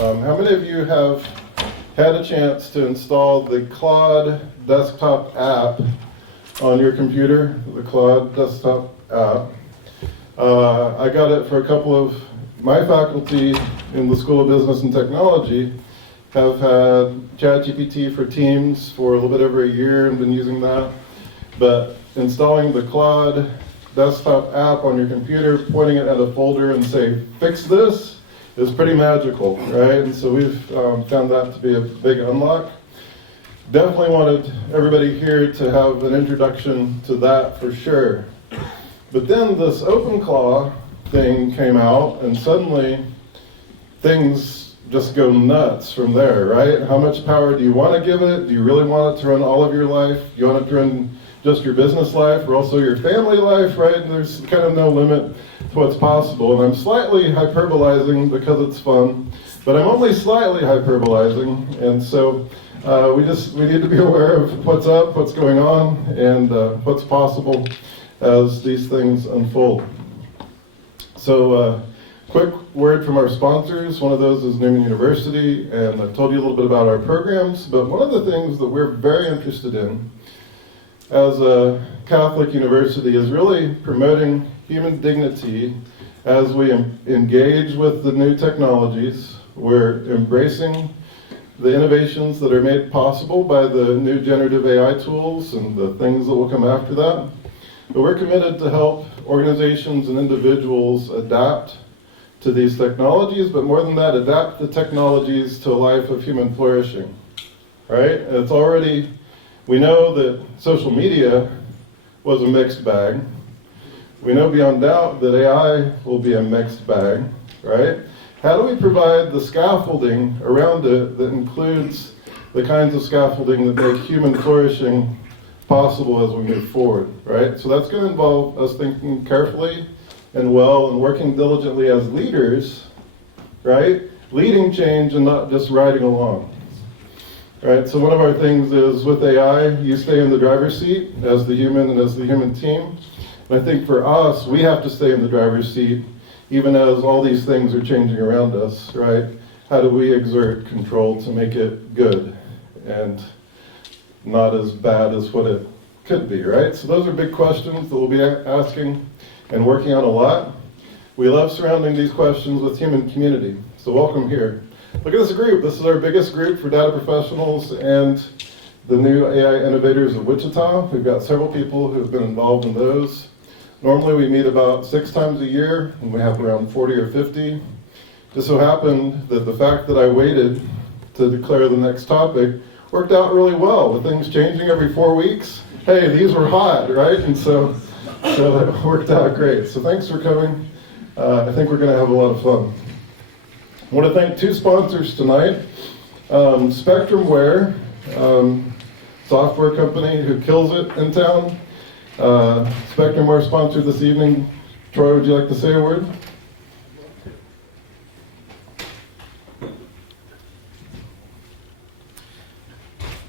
How many of you have had a chance to install the Claude desktop app on your computer? The Claude desktop app. I got it for a couple of my faculty in the School of Business and Technology. Have had ChatGPT for Teams for a little bit over a year and been using that. But installing the Claude desktop app on your computer, pointing it at a folder and say, fix this, is pretty magical, right? And so we've found that to be a big unlock. Definitely wanted everybody here to have an introduction to that for sure. But then this OpenClaw thing came out, and suddenly things just go nuts from there, right? How much power do you want to give it? Do you really want it to run all of your life? Do you want it to run just your business life or also your family life, right? There's kind of no limit to what's possible. And I'm slightly hyperbolizing because it's fun, but I'm only slightly hyperbolizing. And so we need to be aware of what's up, what's going on, and what's possible as these things unfold. So quick word from our sponsors. One of those is Newman University, and I've told you a little bit about our programs, but one of the things that we're very interested in as a Catholic university is really promoting human dignity as we engage with the new technologies. We're embracing the innovations that are made possible by the new generative AI tools and the things that will come after that. But we're committed to help organizations and individuals adapt to these technologies, but more than that, adapt the technologies to a life of human flourishing, right? And it's already, we know that social media was a mixed bag. We know beyond doubt that AI will be a mixed bag, right? How do we provide the scaffolding around it that includes the kinds of scaffolding that make human flourishing possible as we move forward, right? So that's going to involve us thinking carefully and well and working diligently as leaders, right? Leading change and not just riding along, right? So one of our things is with AI, you stay in the driver's seat as the human and as the human team. And I think for us, we have to stay in the driver's seat even as all these things are changing around us, right? How do we exert control to make it good and not as bad as what it could be, right? So those are big questions that we'll be asking and working on a lot. We love surrounding these questions with human community, so welcome here. Look at this group. This is our biggest group for data professionals and the new AI innovators of Wichita. We've got several people who have been involved in those. Normally we meet about 6 times a year, and we have around 40 or 50. Just so happened that the fact that I waited to declare the next topic worked out really well, with things changing every 4 weeks. Hey, these were hot, right? And so that worked out great. So thanks for coming. I think we're going to have a lot of fun. I want to thank 2 sponsors tonight. Spectrumware, software company who kills it in town. Spectrumware sponsored this evening. Troy, would you like to say a word?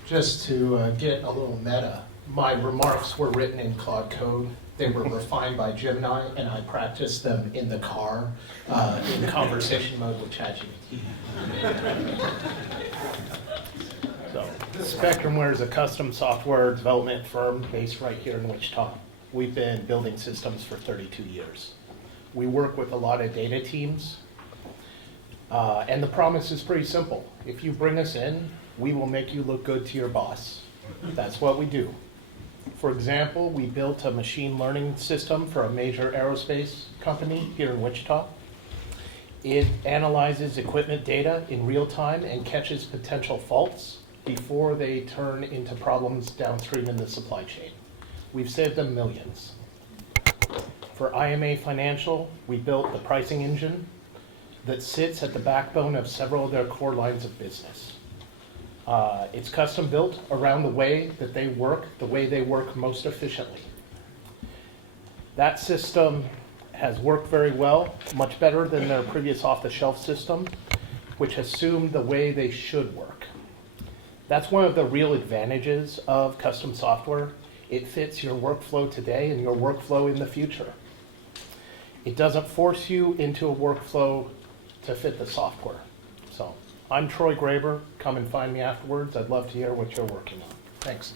Just to get a little meta, my remarks were written in Claude Code. They were refined by Gemini, and I practiced them in the car in conversation mode with ChatGPT. So, Spectrumware is a custom software development firm based right here in Wichita. We've been building systems for 32 years. We work with a lot of data teams, and the promise is pretty simple. If you bring us in, we will make you look good to your boss. That's what we do. For example, we built a machine learning system for a major aerospace company here in Wichita. It analyzes equipment data in real time and catches potential faults before they turn into problems downstream in the supply chain. We've saved them millions. For IMA Financial, we built the pricing engine that sits at the backbone of several of their core lines of business. It's custom built around the way that they work most efficiently. That system has worked very well, much better than their previous off-the-shelf system, which assumed the way they should work. That's one of the real advantages of custom software. It fits your workflow today and your workflow in the future. It doesn't force you into a workflow to fit the software. So I'm Troy Graber. Come and find me afterwards. I'd love to hear what you're working on. Thanks.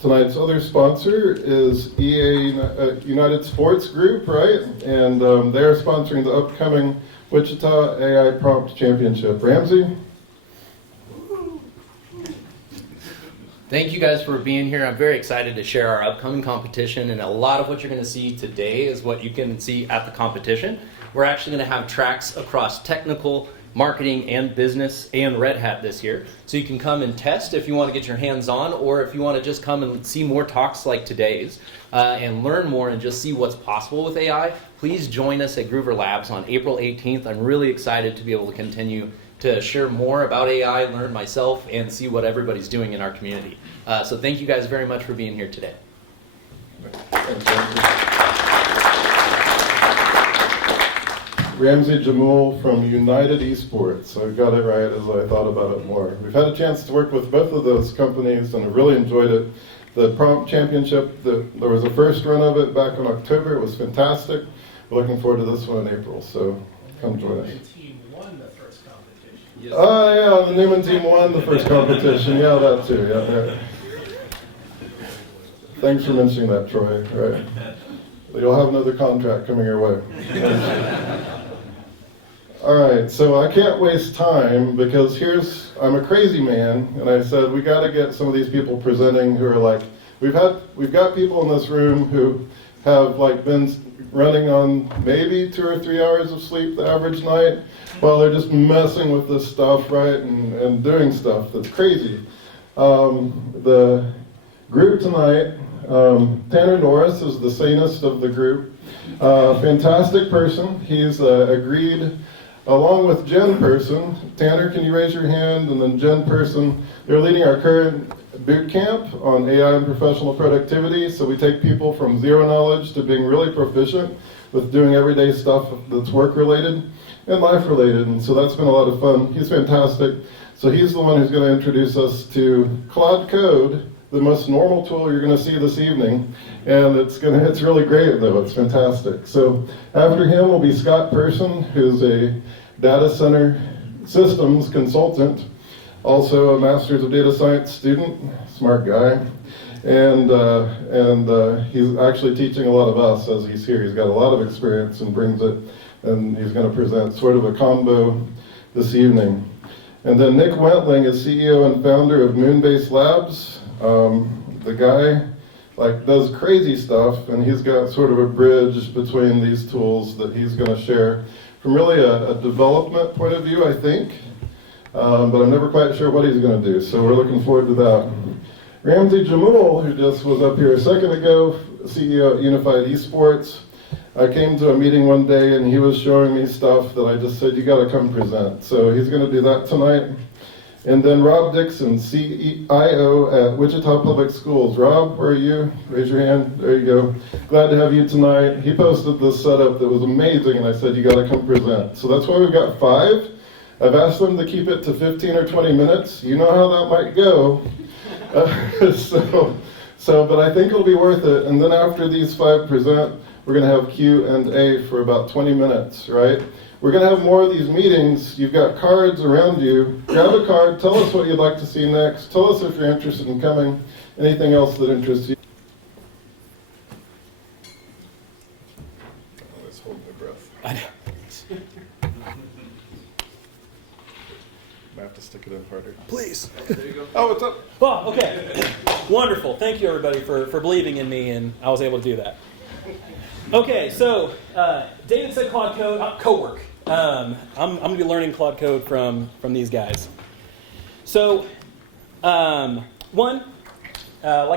Tonight's other sponsor is EA United Sports Group, right? And they're sponsoring the upcoming Wichita AI Prompt Championship. Ramsey? Thank you guys for being here. I'm very excited to share our upcoming competition, and a lot of what you're going to see today is what you can see at the competition. We're actually going to have tracks across technical, marketing, and business, and Red Hat this year. So you can come and test if you want to get your hands on, or if you want to just come and see more talks like today's and learn more and just see what's possible with AI. Please join us at Groover Labs on April 18th. I'm really excited to be able to continue to share more about AI, learn myself, and see what everybody's doing in our community. So thank you guys very much for being here today. Ramsey Jamul from United Esports. I got it right as I thought about it more. We've had a chance to work with both of those companies and I really enjoyed it. The Prompt Championship, there was a first run of it back in October. It was fantastic. We're looking forward to this one in April, so come join us. Oh yeah, the Newman team won the first competition. Yeah, that too. Yeah. Thanks for mentioning that, Troy. Right. You'll have another contract coming your way. All right, so I can't waste time because I'm a crazy man, and I said we got to get some of these people presenting who are like, we've got people in this room who have like been running on maybe 2 or 3 hours of sleep the average night, while they're just messing with this stuff, right, and doing stuff that's crazy. The group tonight, Tanner Norris is the sanest of the group. Fantastic person. He's agreed, along with Jen Person. Tanner, can you raise your hand? And then Jen Person, they're leading our current boot camp on AI and professional productivity. So we take people from zero knowledge to being really proficient with doing everyday stuff that's work-related and life-related, and so that's been a lot of fun. He's fantastic. So he's the one who's going to introduce us to Claude Code, the most normal tool you're going to see this evening, and it's really great though. It's fantastic. So after him will be Scott Person, who's a data center systems consultant, also a Master's of Data Science student, smart guy, and he's actually teaching a lot of us as he's here. He's got a lot of experience and brings it. And he's going to present sort of a combo this evening. And then Nick Wentling is CEO and founder of Moonbase Labs. The guy does crazy stuff, and he's got sort of a bridge between these tools that he's going to share from really a development point of view, I think. But I'm never quite sure what he's going to do, so we're looking forward to that. Ramsey Jamul, who just was up here a second ago, CEO at Unified Esports. I came to a meeting one day and he was showing me stuff that I just said, you got to come present. So he's going to do that tonight. And then Rob Dixon, CIO at Wichita Public Schools. Rob, where are you? Raise your hand. There you go. Glad to have you tonight. He posted this setup that was amazing and I said, you got to come present. So that's why we've got 5. I've asked them to keep it to 15 or 20 minutes. You know how that might go. But I think it'll be worth it. And then after these 5 present, we're going to have Q&A for about 20 minutes, right? We're going to have more of these meetings. You've got cards around you. Grab a card. Tell us what you'd like to see next. Tell us if you're interested in coming. Anything else that interests you. I always hold my breath. I know. I have to stick it in harder. Please. There you go. Oh, what's up? Well, okay. Wonderful. Thank you, everybody, for believing in me, and I was able to do that. Okay, so David said Claude Code, co-work. I'm going to be learning Claude Code from these guys. So, like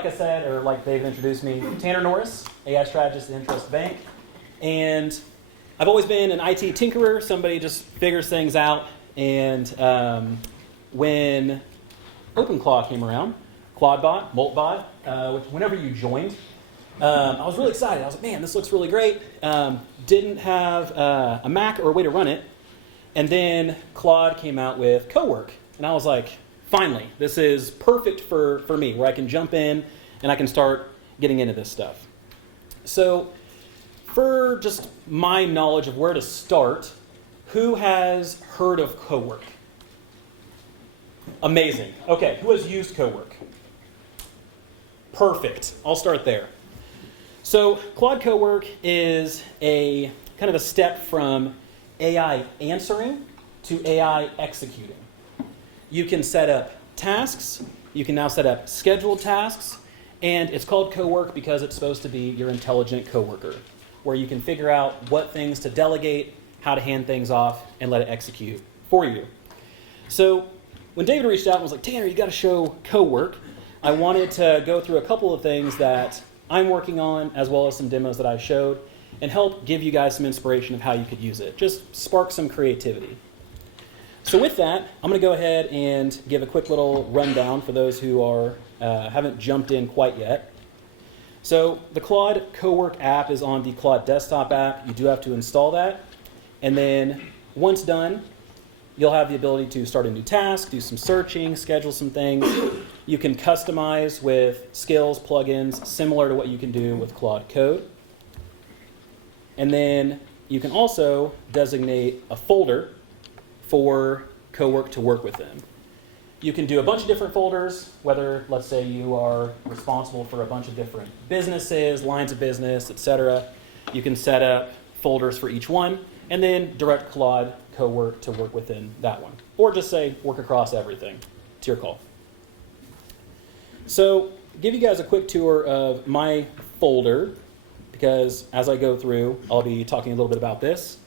I said, or like David introduced me, Tanner Norris, AI strategist at Interest Bank. And I've always been an IT tinkerer, somebody just figures things out. And when OpenClaw came around, ClaudeBot, MoltBot, whenever you joined, I was really excited. I was like, man, this looks really great. Didn't have a Mac or a way to run it. And then Claude came out with CoWork. And I was like, finally, this is perfect for me, where I can jump in and I can start getting into this stuff. So for just my knowledge of where to start, who has heard of Cowork? Amazing. Okay, who has used Cowork? Perfect. I'll start there. So Claude Cowork is a kind of a step from AI answering to AI executing. You can set up tasks. You can now set up scheduled tasks. And it's called Cowork because it's supposed to be your intelligent coworker, where you can figure out what things to delegate, how to hand things off, and let it execute for you. So when David reached out and was like, Tanner, you got to show Cowork, I wanted to go through a couple of things that I'm working on, as well as some demos that I showed, and help give you guys some inspiration of how you could use it. Just spark some creativity. So with that, I'm going to go ahead and give a quick little rundown for those who are haven't jumped in quite yet. So the Claude Cowork app is on the Claude desktop app. You do have to install that. And then once done, you'll have the ability to start a new task, do some searching, schedule some things. You can customize with skills, plugins, similar to what you can do with Claude Code. And then you can also designate a folder for Cowork to work within. You can do a bunch of different folders, whether, let's say, you are responsible for a bunch of different businesses, lines of business, etc. You can set up folders for each one, and then direct Claude Cowork to work within that one. Or just say, work across everything. It's your call. So, give you guys a quick tour of my folder, because as I go through, I'll be talking a little bit about this.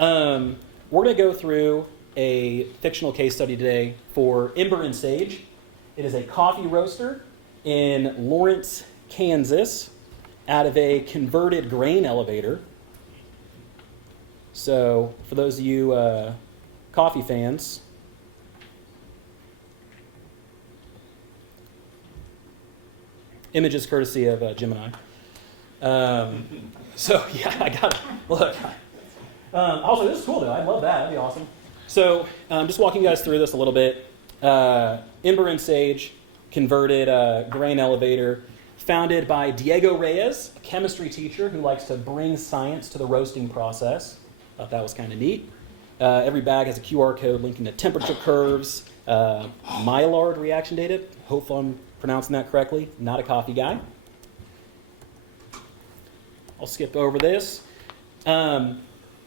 We're going to go through a fictional case study today for Ember and Sage. It is a coffee roaster in Lawrence, Kansas, out of a converted grain elevator. So for those of you coffee fans, images courtesy of Gemini. So yeah, I got it. Look. Also, this is cool though. I love that. That'd be awesome. So, just walking you guys through this a little bit. Ember and Sage, converted grain elevator, founded by Diego Reyes, a chemistry teacher who likes to bring science to the roasting process. Thought that was kind of neat. Every bag has a QR code linking to temperature curves, Maillard reaction data. Hope I'm pronouncing that correctly. Not a coffee guy. I'll skip over this.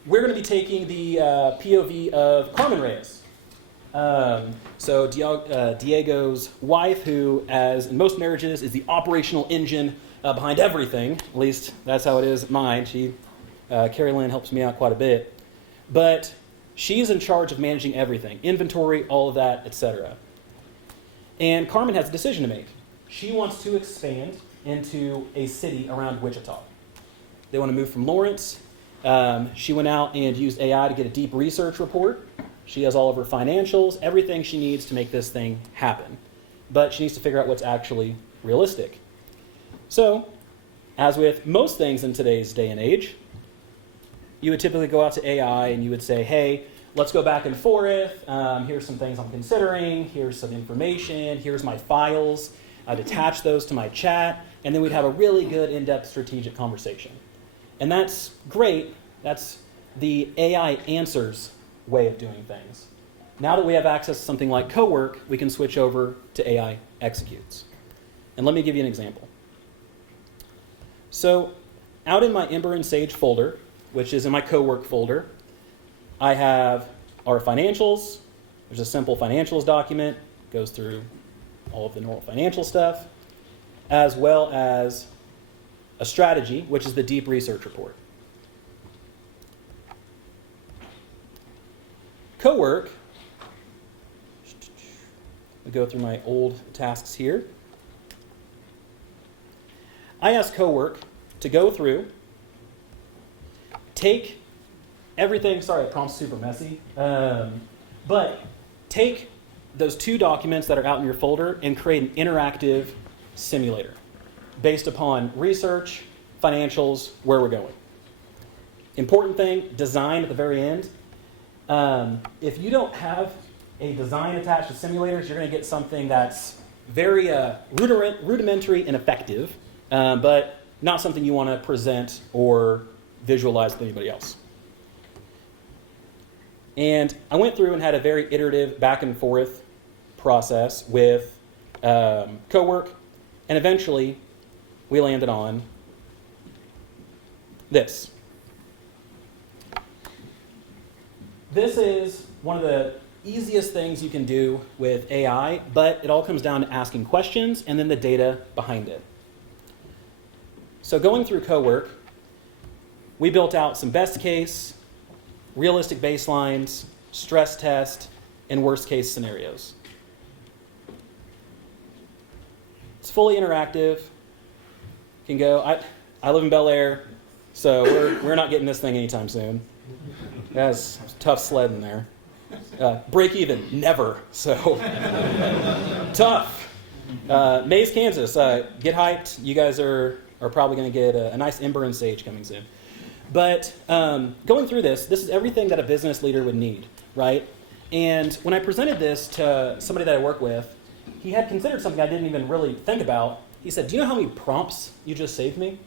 We're going to be taking the POV of Carmen Reyes. So Diego's wife, who, as in most marriages, is the operational engine behind everything. At least that's how it is at mine. Carrie Lynn helps me out quite a bit. But she's in charge of managing everything, inventory, all of that, etc. And Carmen has a decision to make. She wants to expand into a city around Wichita. They want to move from Lawrence. She went out and used AI to get a deep research report. She has all of her financials, everything she needs to make this thing happen. But she needs to figure out what's actually realistic. So, as with most things in today's day and age, you would typically go out to AI and you would say, hey, let's go back and forth. Here's some things I'm considering. Here's some information. Here's my files. I'd attach those to my chat. And then we'd have a really good in-depth strategic conversation. And that's great. That's the AI answers way of doing things. Now that we have access to something like Cowork, we can switch over to AI executes. And let me give you an example. So out in my Ember and Sage folder, which is in my Cowork folder, I have our financials. There's a simple financials document. Goes through all of the normal financial stuff, as well as a strategy, which is the deep research report. Cowork, we go through my old tasks here. I ask Cowork to go through, take everything, sorry, the prompt's super messy, but take those two documents that are out in your folder and create an interactive simulator based upon research, financials, where we're going. Important thing, design at the very end. If you don't have a design attached to simulators, you're going to get something that's very rudimentary and effective, but not something you want to present or visualize with anybody else. And I went through and had a very iterative back and forth process with Cowork, and eventually we landed on this. This is one of the easiest things you can do with AI, but it all comes down to asking questions and then the data behind it. So going through Cowork, we built out some best case, realistic baselines, stress test, and worst case scenarios. It's fully interactive. You can go, I live in Bel Air, so we're not getting this thing anytime soon. That's tough sledding there. Break even, never. So tough. Mays, Kansas, get hyped. You guys are probably going to get a nice Ember and Sage coming soon. But going through this is everything that a business leader would need, right? And when I presented this to somebody that I work with, he had considered something I didn't even really think about. He said, do you know how many prompts you just saved me?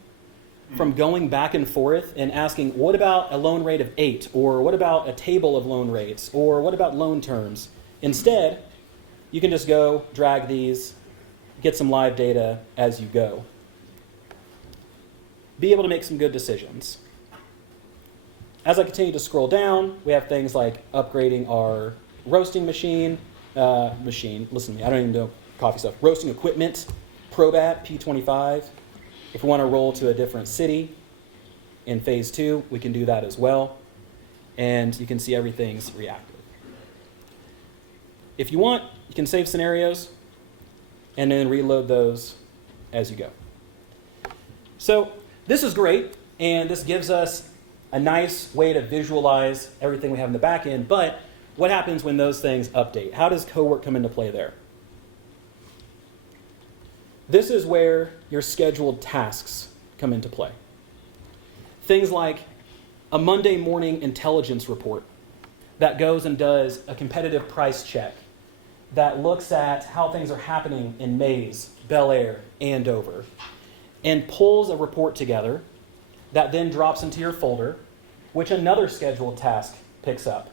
From going back and forth and asking, what about a loan rate of 8? Or what about a table of loan rates? Or what about loan terms? Instead, you can just go, drag these, get some live data as you go. Be able to make some good decisions. As I continue to scroll down, we have things like upgrading our roasting machine. Listen to me, I don't even know coffee stuff. Roasting equipment, Probat P25. If we want to roll to a different city in phase 2, we can do that as well. And you can see everything's reactive. If you want, you can save scenarios and then reload those as you go. So this is great, and this gives us a nice way to visualize everything we have in the back end, but what happens when those things update? How does Cowork come into play there? This is where your scheduled tasks come into play. Things like a Monday morning intelligence report that goes and does a competitive price check, that looks at how things are happening in Mays, Bel Air, Andover, and pulls a report together that then drops into your folder, which another scheduled task picks up.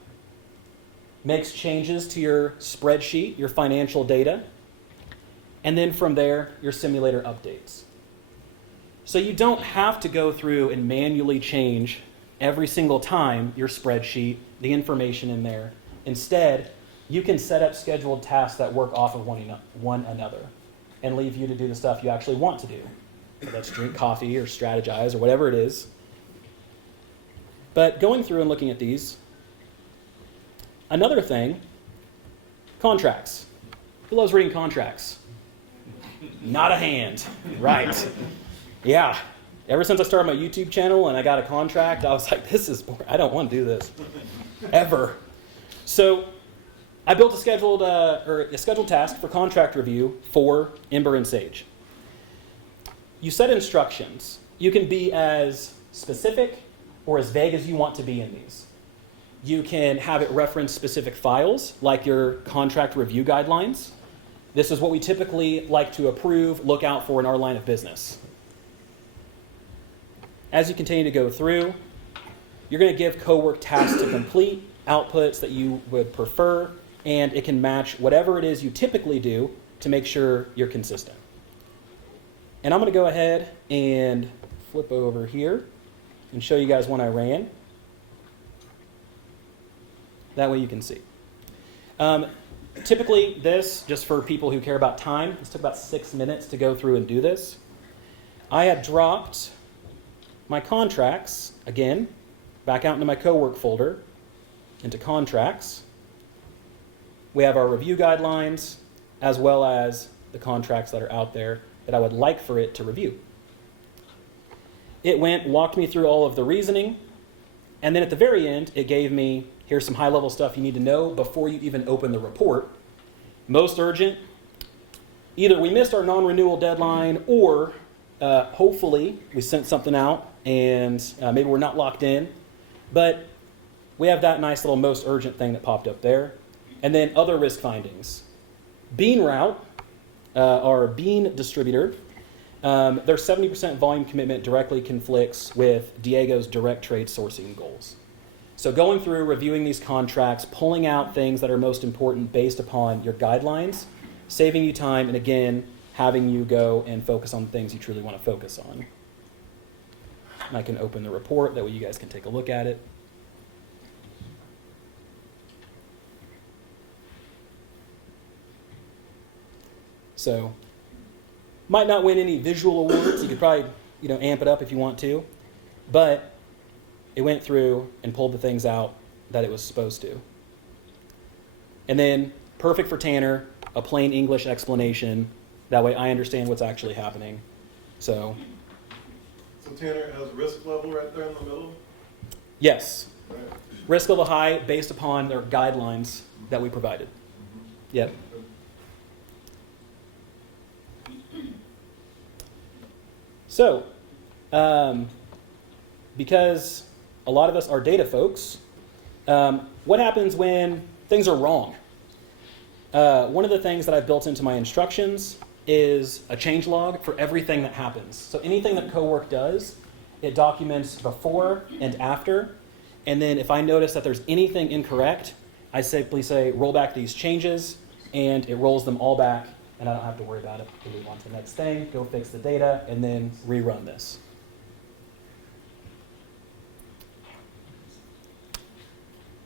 Makes changes to your spreadsheet, your financial data, and then from there, your simulator updates. So you don't have to go through and manually change every single time your spreadsheet, the information in there. Instead, you can set up scheduled tasks that work off of one another and leave you to do the stuff you actually want to do. So let's drink coffee or strategize or whatever it is. But going through and looking at these, another thing, contracts. Who loves reading contracts? Not a hand. Right. Yeah. Ever since I started my YouTube channel and I got a contract, I was like, this is boring. I don't want to do this. Ever. So I built a scheduled task for contract review for Ember and Sage. You set instructions. You can be as specific or as vague as you want to be in these. You can have it reference specific files, like your contract review guidelines. This is what we typically like to approve, look out for in our line of business. As you continue to go through, you're going to give Cowork tasks to complete, outputs that you would prefer, and it can match whatever it is you typically do to make sure you're consistent. And I'm going to go ahead and flip over here and show you guys one I ran. That way you can see. Typically this, just for people who care about time, this took about 6 minutes to go through and do this. I had dropped my contracts, again, back out into my Cowork folder, into contracts. We have our review guidelines, as well as the contracts that are out there that I would like for it to review. It walked me through all of the reasoning, and then at the very end, it gave me, here's some high-level stuff you need to know before you even open the report. Most urgent, either we missed our non-renewal deadline, or hopefully we sent something out and maybe we're not locked in. But we have that nice little most urgent thing that popped up there. And then other risk findings. Bean Route, our bean distributor, their 70% volume commitment directly conflicts with Diego's direct trade sourcing goals. So going through, reviewing these contracts, pulling out things that are most important based upon your guidelines, saving you time, and again, having you go and focus on things you truly want to focus on. And I can open the report, that way you guys can take a look at it. So, might not win any visual awards. You could probably, amp it up if you want to, but it went through and pulled the things out that it was supposed to. And then, perfect for Tanner, a plain English explanation. That way I understand what's actually happening. So Tanner has risk level right there in the middle? yes, Right. risk level high based upon their guidelines that we provided. Yep. So, because a lot of us are data folks, what happens when things are wrong? One of the things that I've built into my instructions is a change log for everything that happens. So anything that CoWork does, it documents before and after. And then if I notice that there's anything incorrect, I simply say, roll back these changes, and it rolls them all back, and I don't have to worry about it. We move on to the next thing, go fix the data, and then rerun this.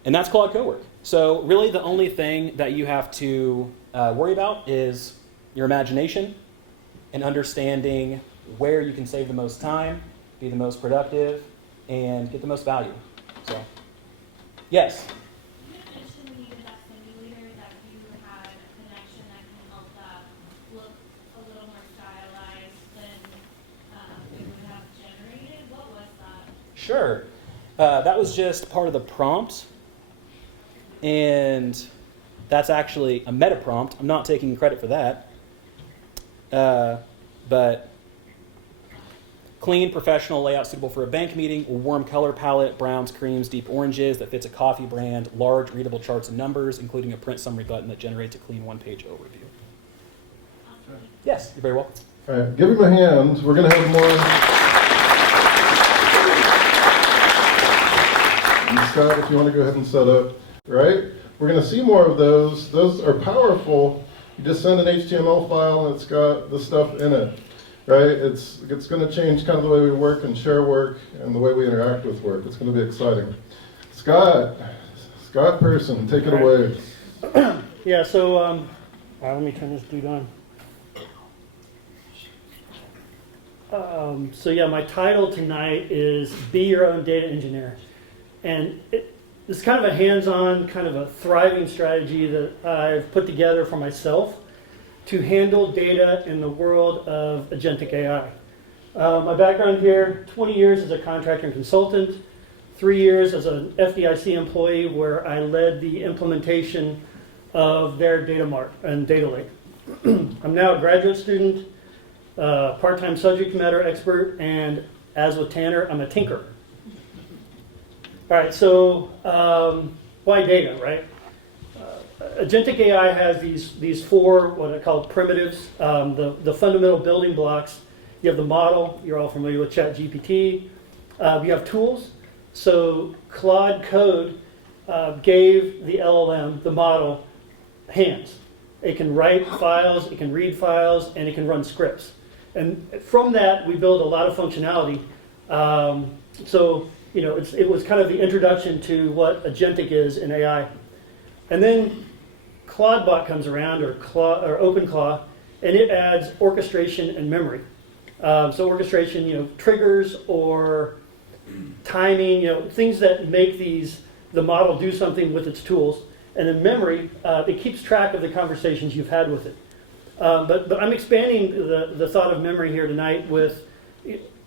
And that's Claude Cowork. So really the only thing that you have to worry about is your imagination and understanding where you can save the most time, be the most productive, and get the most value. So, yes? You had mentioned when you did that simulator that you had a connection that can help that look a little more stylized than it would have generated. What was that? Sure. That was just part of the prompt. And that's actually a meta prompt. I'm not taking credit for that. But clean, professional layout suitable for a bank meeting, a warm color palette, browns, creams, deep oranges that fits a coffee brand, large readable charts and numbers, including a print summary button that generates a clean one-page overview. Awesome. Yes, you're very welcome. All right, give him a hand. We're going to have more. And Scott, if you want to go ahead and set up, right? We're going to see more of those. Those are powerful. You just send an HTML file and it's got the stuff in it, right? It's going to change kind of the way we work and share work and the way we interact with work. It's going to be exciting. Scott Person, take it away. Yeah, so let me turn this dude on. So yeah, my title tonight is Be Your Own Data Engineer. And it's kind of a hands-on, kind of a thriving strategy that I've put together for myself to handle data in the world of agentic AI. My background here, 20 years as a contractor and consultant, 3 years as an FDIC employee where I led the implementation of their data mart and data lake. I'm now a graduate student, part-time subject matter expert, and as with Tanner, I'm a tinkerer. All right, so why data, right? Agentic AI has these four, what I call primitives, the fundamental building blocks. You have the model, you're all familiar with ChatGPT. You have tools. So Claude Code gave the LLM, the model, hands. It can write files, it can read files, and it can run scripts. And from that, we build a lot of functionality. It was kind of the introduction to what agentic is in AI. And then ClaudeBot comes around, or OpenClaw, and it adds orchestration and memory. So orchestration, triggers or timing, things that make the model do something with its tools. And then memory, it keeps track of the conversations you've had with it. But I'm expanding the thought of memory here tonight with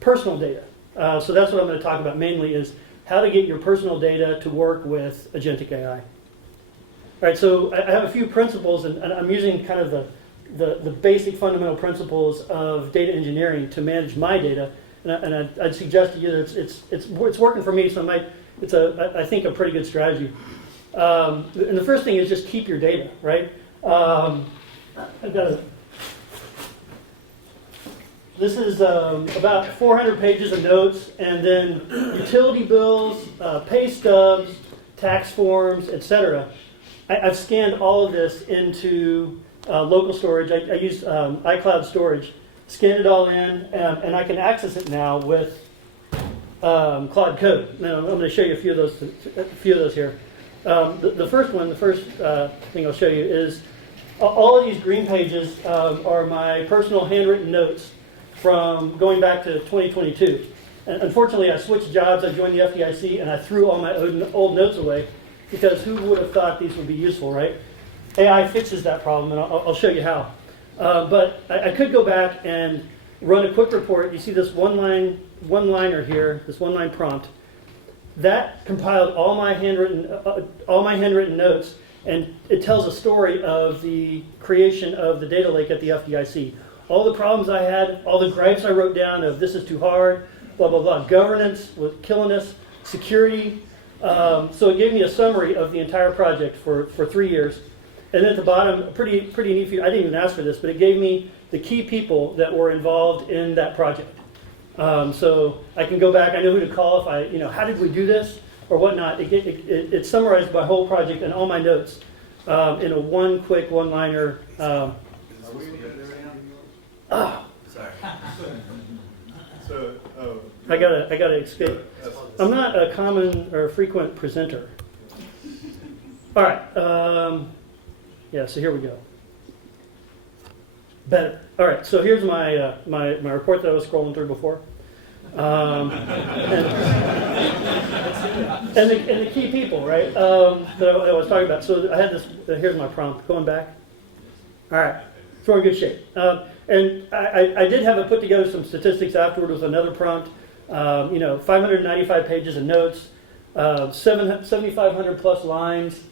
personal data. So that's what I'm going to talk about mainly is how to get your personal data to work with agentic AI. All right, so I have a few principles, and I'm using kind of the basic fundamental principles of data engineering to manage my data. And I'd suggest to you that it's working for me, so it's I think a pretty good strategy. And the first thing is just keep your data, right? I've got this is about 400 pages of notes, and then utility bills, pay stubs, tax forms, etc. I've scanned all of this into local storage. I use iCloud storage, scanned it all in, and I can access it now with Claude Code. Now, I'm going to show you a few of those here. The first thing I'll show you is all of these green pages are my personal handwritten notes from going back to 2022. And unfortunately, I switched jobs. I joined the FDIC, and I threw all my old notes away because who would have thought these would be useful, right? AI fixes that problem, and I'll show you how. But I could go back and run a quick report. You see this one-liner here, this one-line prompt. That compiled all my handwritten notes, and it tells a story of the creation of the data lake at the FDIC. All the problems I had, all the gripes I wrote down of this is too hard, blah, blah, blah. Governance was killing us, security. So it gave me a summary of the entire project for 3 years. And then at the bottom, pretty neat feature. I didn't even ask for this, but it gave me the key people that were involved in that project. So I can go back. I know who to call if how did we do this or whatnot. It summarized my whole project and all my notes in a quick one-liner. Sorry. I gotta escape. I'm not a common or frequent presenter. All right. So here we go. Better. All right. So here's my my report that I was scrolling through before, and the key people, right? That I was talking about. So I had this. Here's my prompt. Going back. All right. So we're in good shape. And I did have it put together some statistics afterward with another prompt. 595 pages of notes, 7,500 plus lines,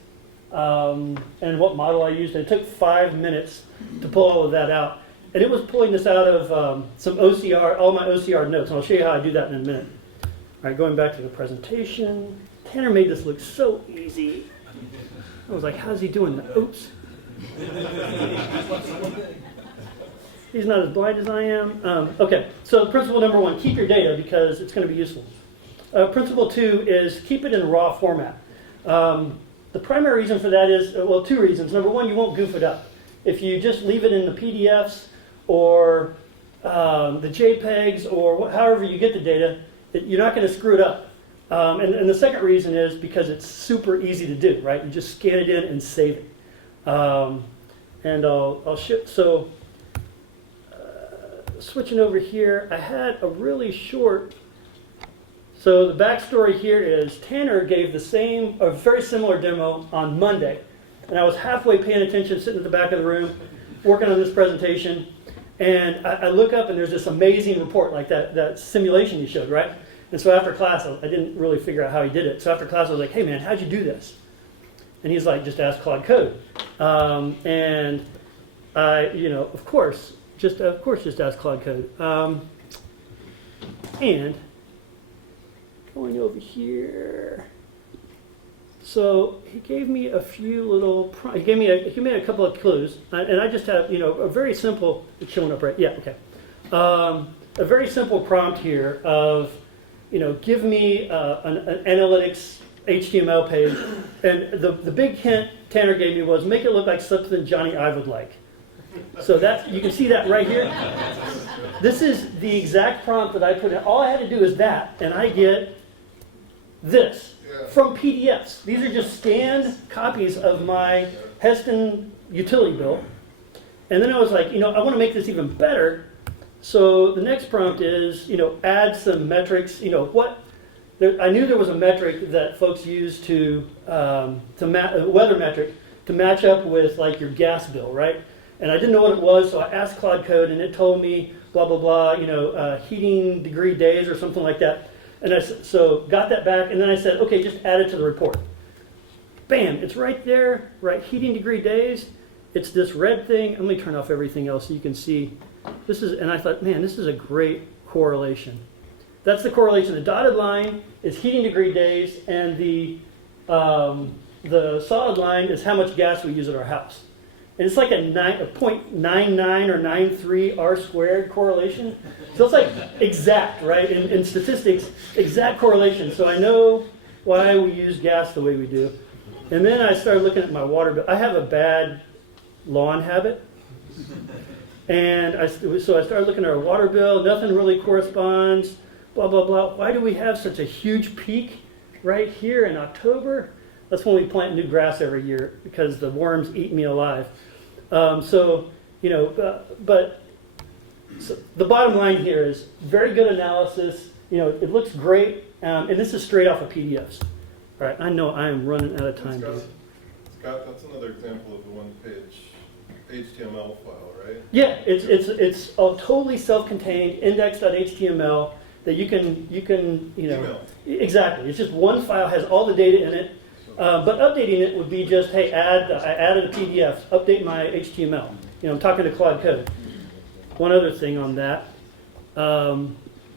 and what model I used. And it took 5 minutes to pull all of that out. And it was pulling this out of some OCR, all my OCR notes. And I'll show you how I do that in a minute. All right, going back to the presentation. Tanner made this look so easy. I was like, how's he doing that? Oops. He's not as blind as I am. Okay, so principle number 1, keep your data because it's going to be useful. Principle 2 is keep it in raw format. The primary reason for that is, 2 reasons. Number 1, you won't goof it up. If you just leave it in the PDFs or the JPEGs or however you get the data, you're not going to screw it up. And the second reason is because it's super easy to do, right? You just scan it in and save it. And I'll show. So switching over here, I had a really short. So the backstory here is Tanner gave a very similar demo on Monday, and I was halfway paying attention, sitting at the back of the room, working on this presentation, and I look up and there's this amazing report like that simulation you showed, right? And so after class, I didn't really figure out how he did it. So after class, I was like, "Hey man, how'd you do this?" And he's like, "Just ask Claude Code." And I, of course, just ask Claude Code. And going over here, so he gave me a few little. He gave me a couple of clues, and I just have a very simple. It's showing up right. Yeah, okay. A very simple prompt here of give me an analytics HTML page, and the big hint Tanner gave me was make it look like something Johnny Ive would like. So that you can see that right here. This is the exact prompt that I put in. All I had to do is that, and I get this from PDFs. These are just scanned copies of my Heston utility bill. And then I was like, I want to make this even better. So the next prompt is, add some metrics. I knew there was a metric that folks use to weather metric to match up with like your gas bill, right? And I didn't know what it was, so I asked Claude Code, and it told me blah blah blah, heating degree days or something like that. And I so got that back, and then I said, okay, just add it to the report. Bam! It's right there, right? Heating degree days. It's this red thing. Let me turn off everything else so you can see. This is, and I thought, man, this is a great correlation. That's the correlation. The dotted line is heating degree days, and the solid line is how much gas we use at our house. and it's like a 0.99 or 93 R squared correlation. So it's like exact, right? In statistics, exact correlation. So I know why we use gas the way we do. And then I started looking at my water bill. I have a bad lawn habit. And so I started looking at our water bill. Nothing really corresponds, blah, blah, blah. Why do we have such a huge peak right here in October? That's when we plant new grass every year because the worms eat me alive. So the bottom line here is very good analysis. It looks great, and this is straight off of PDFs. All right, I know I am running out of time, dude. Scott, that's another example of the one-page HTML file, right? Yeah, it's a totally self-contained index.html that you can Email. Exactly. It's just one file, has all the data in it. But updating it would be just, hey, I added a PDF, update my HTML. I'm talking to Claude Code. One other thing on that, I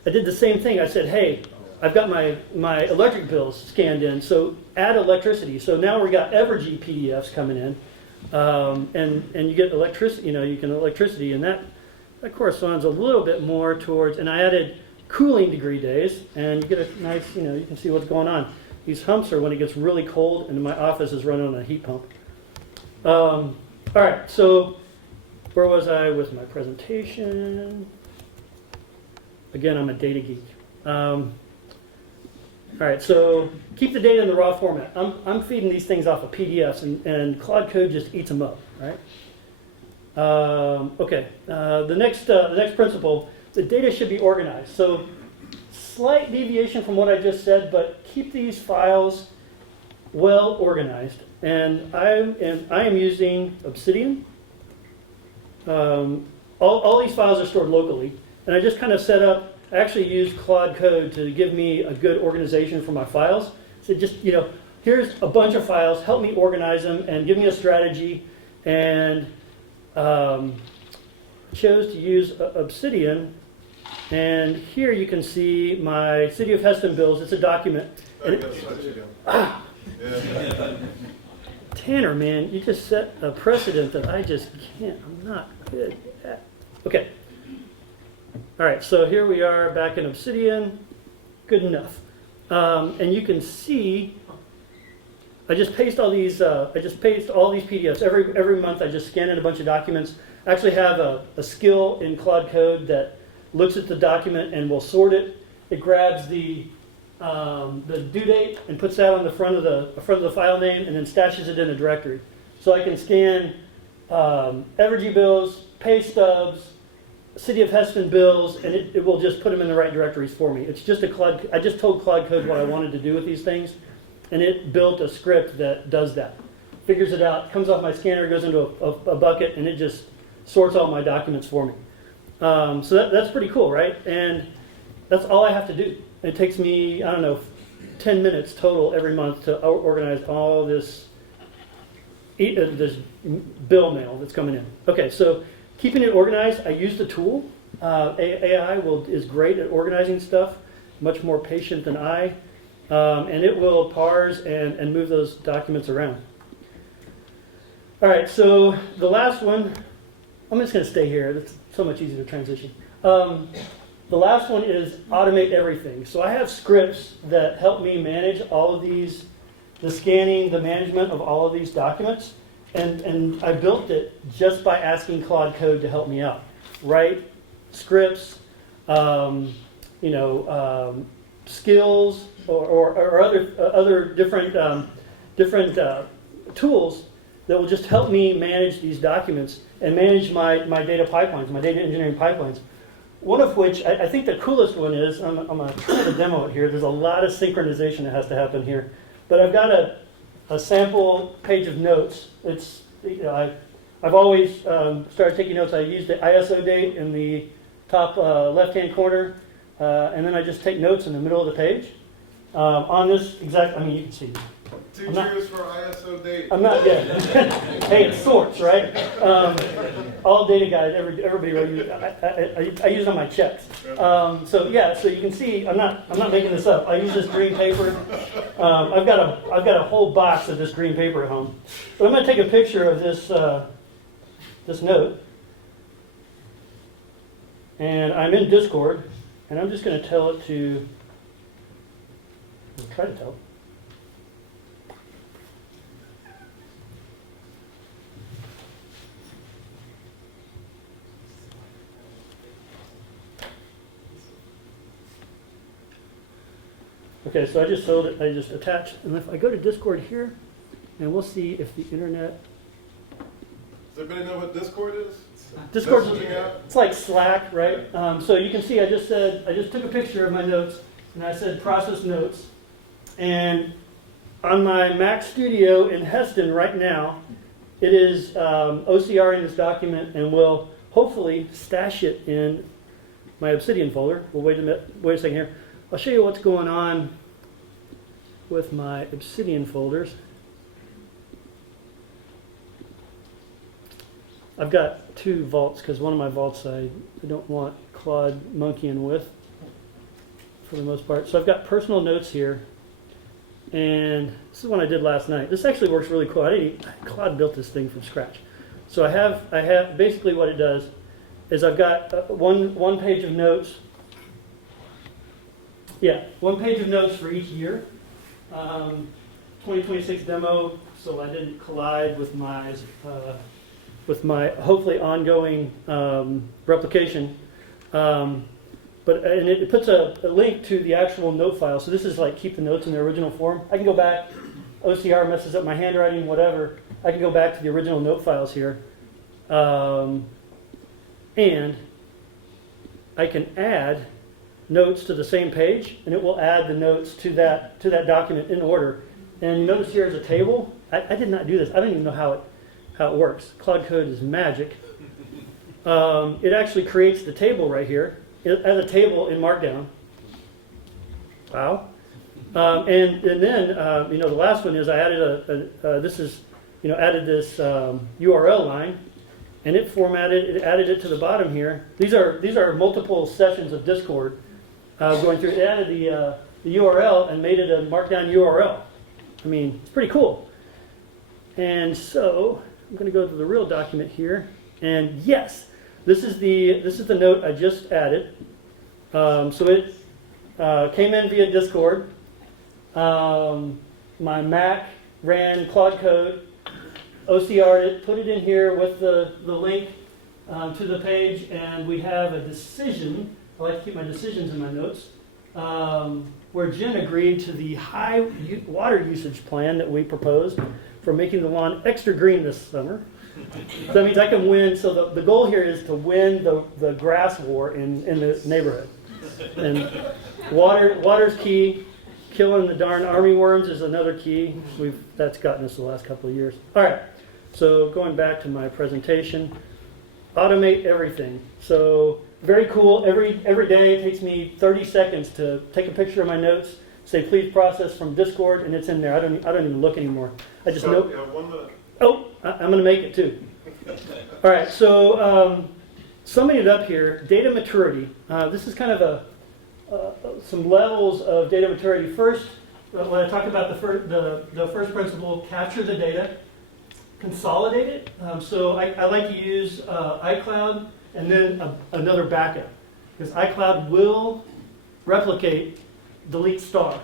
did the same thing. I said, hey, I've got my electric bills scanned in, so add electricity. So now we've got Evergy PDFs coming in, and you get electricity. You can electricity, and that corresponds a little bit more towards. And I added cooling degree days, and you get a nice, you can see what's going on. These humps are when it gets really cold, and my office is running on a heat pump. All right, so where was I with my presentation? Again, I'm a data geek. All right, so keep the data in the raw format. I'm feeding these things off of PDFs, and Claude Code just eats them up, right? Okay, the next principle, the data should be organized. So slight deviation from what I just said, but keep these files well organized. And I am using Obsidian. All these files are stored locally, and I just kind of set up. I actually used Claude Code to give me a good organization for my files. So just here's a bunch of files. Help me organize them and give me a strategy. And chose to use Obsidian. And here you can see my City of Heston bills. It's a document. Tanner, man, you just set a precedent that I just can't. I'm not good at. Okay. All right, so here we are back in Obsidian. Good enough. And you can see, I just paste all these. PDFs every month. I just scan in a bunch of documents. I actually have a skill in Claude Code that looks at the document and will sort it. It grabs the due date and puts that on the front of the file name, and then stashes it in a directory. So I can scan Evergy bills, pay stubs, City of Heston bills, and it will just put them in the right directories for me. It's just I just told Claude Code what I wanted to do with these things, and it built a script that does that. Figures it out, comes off my scanner, goes into a bucket, and it just sorts all my documents for me. So that's pretty cool, right? And that's all I have to do. It takes me, 10 minutes total every month to organize all this bill mail that's coming in. Okay, so keeping it organized, I use the tool. AI is great at organizing stuff, much more patient than I, and it will parse and move those documents around. All right, so the last one, I'm just going to stay here. It's so much easier to transition. The last one is automate everything. So I have scripts that help me manage all of these, the scanning, the management of all of these documents. And I built it just by asking Claude Code to help me out. Write scripts, skills, or other different tools that will just help me manage these documents and manage my data pipelines, my data engineering pipelines. One of which, I think the coolest one is, I'm going to try to demo it here. There's a lot of synchronization that has to happen here. But I've got a sample page of notes. It's, I've always started taking notes. I use the ISO date in the top left-hand corner, and then I just take notes in the middle of the page. On this exact, you can see. Two cheers for ISO date. I'm not yet. Hey, it sorts, right? All data guys, everybody, I use it on my checks. So you can see, I'm not making this up. I use this green paper. I've got a whole box of this green paper at home. But I'm going to take a picture of this this note, and I'm in Discord, and I'm just going to tell it to, try to tell. Okay, so I just sold it, I just attached, and if I go to Discord here, and we'll see if the internet, Does everybody know what Discord is? Discord's, Messaging app? it's like Slack, right? So you can see I just took a picture of my notes, and I said process notes, and on my Mac Studio in Heston right now, it is OCR in this document, and we'll hopefully stash it in my Obsidian folder. Well, wait a second here. I'll show you what's going on with my Obsidian folders. I've got two vaults because one of my vaults I don't want Claude monkeying with for the most part. So I've got personal notes here, and this is one I did last night. This actually works really cool. Claude built this thing from scratch. So I have basically what it does is I've got one page of notes. Yeah, 1 page of notes for each year. 2026 demo, so I didn't collide with my hopefully ongoing replication. And it puts a link to the actual note file. So this is like keep the notes in their original form. I can go back. OCR messes up my handwriting, whatever. I can go back to the original note files here, and I can add notes to the same page, and it will add the notes to that document in order. And notice here is a table. I did not do this. I don't even know how it works. Claude Code is magic. It actually creates the table right here as a table in Markdown. Wow. And then the last one is I added added this URL line, and it added it to the bottom here. These are multiple sessions of Discord. Going through, it added the URL and made it a Markdown URL. I mean, it's pretty cool. And so I'm going to go to the real document here, and yes, this is the note I just added. So it came in via Discord. My Mac ran Claude Code, OCR'd it, put it in here with the link to the page, and we have a decision. I like to keep my decisions in my notes, where Jen agreed to the high water usage plan that we proposed for making the lawn extra green this summer. So that means I can win. So the goal here is to win the grass war in the neighborhood. And water's key. Killing the darn army worms is another key. That's gotten us the last couple of years. All right. So going back to my presentation, automate everything. So very cool. Every day it takes me 30 seconds to take a picture of my notes, say please process from Discord, and it's in there. I don't even look anymore. I just know. 1 minute. Oh, I'm going to make it too. All right. So summing it up here, data maturity. This is kind of some levels of data maturity. First, when I talk about the first principle, capture the data, consolidate it. So I like to use iCloud and then another backup, because iCloud will replicate delete star.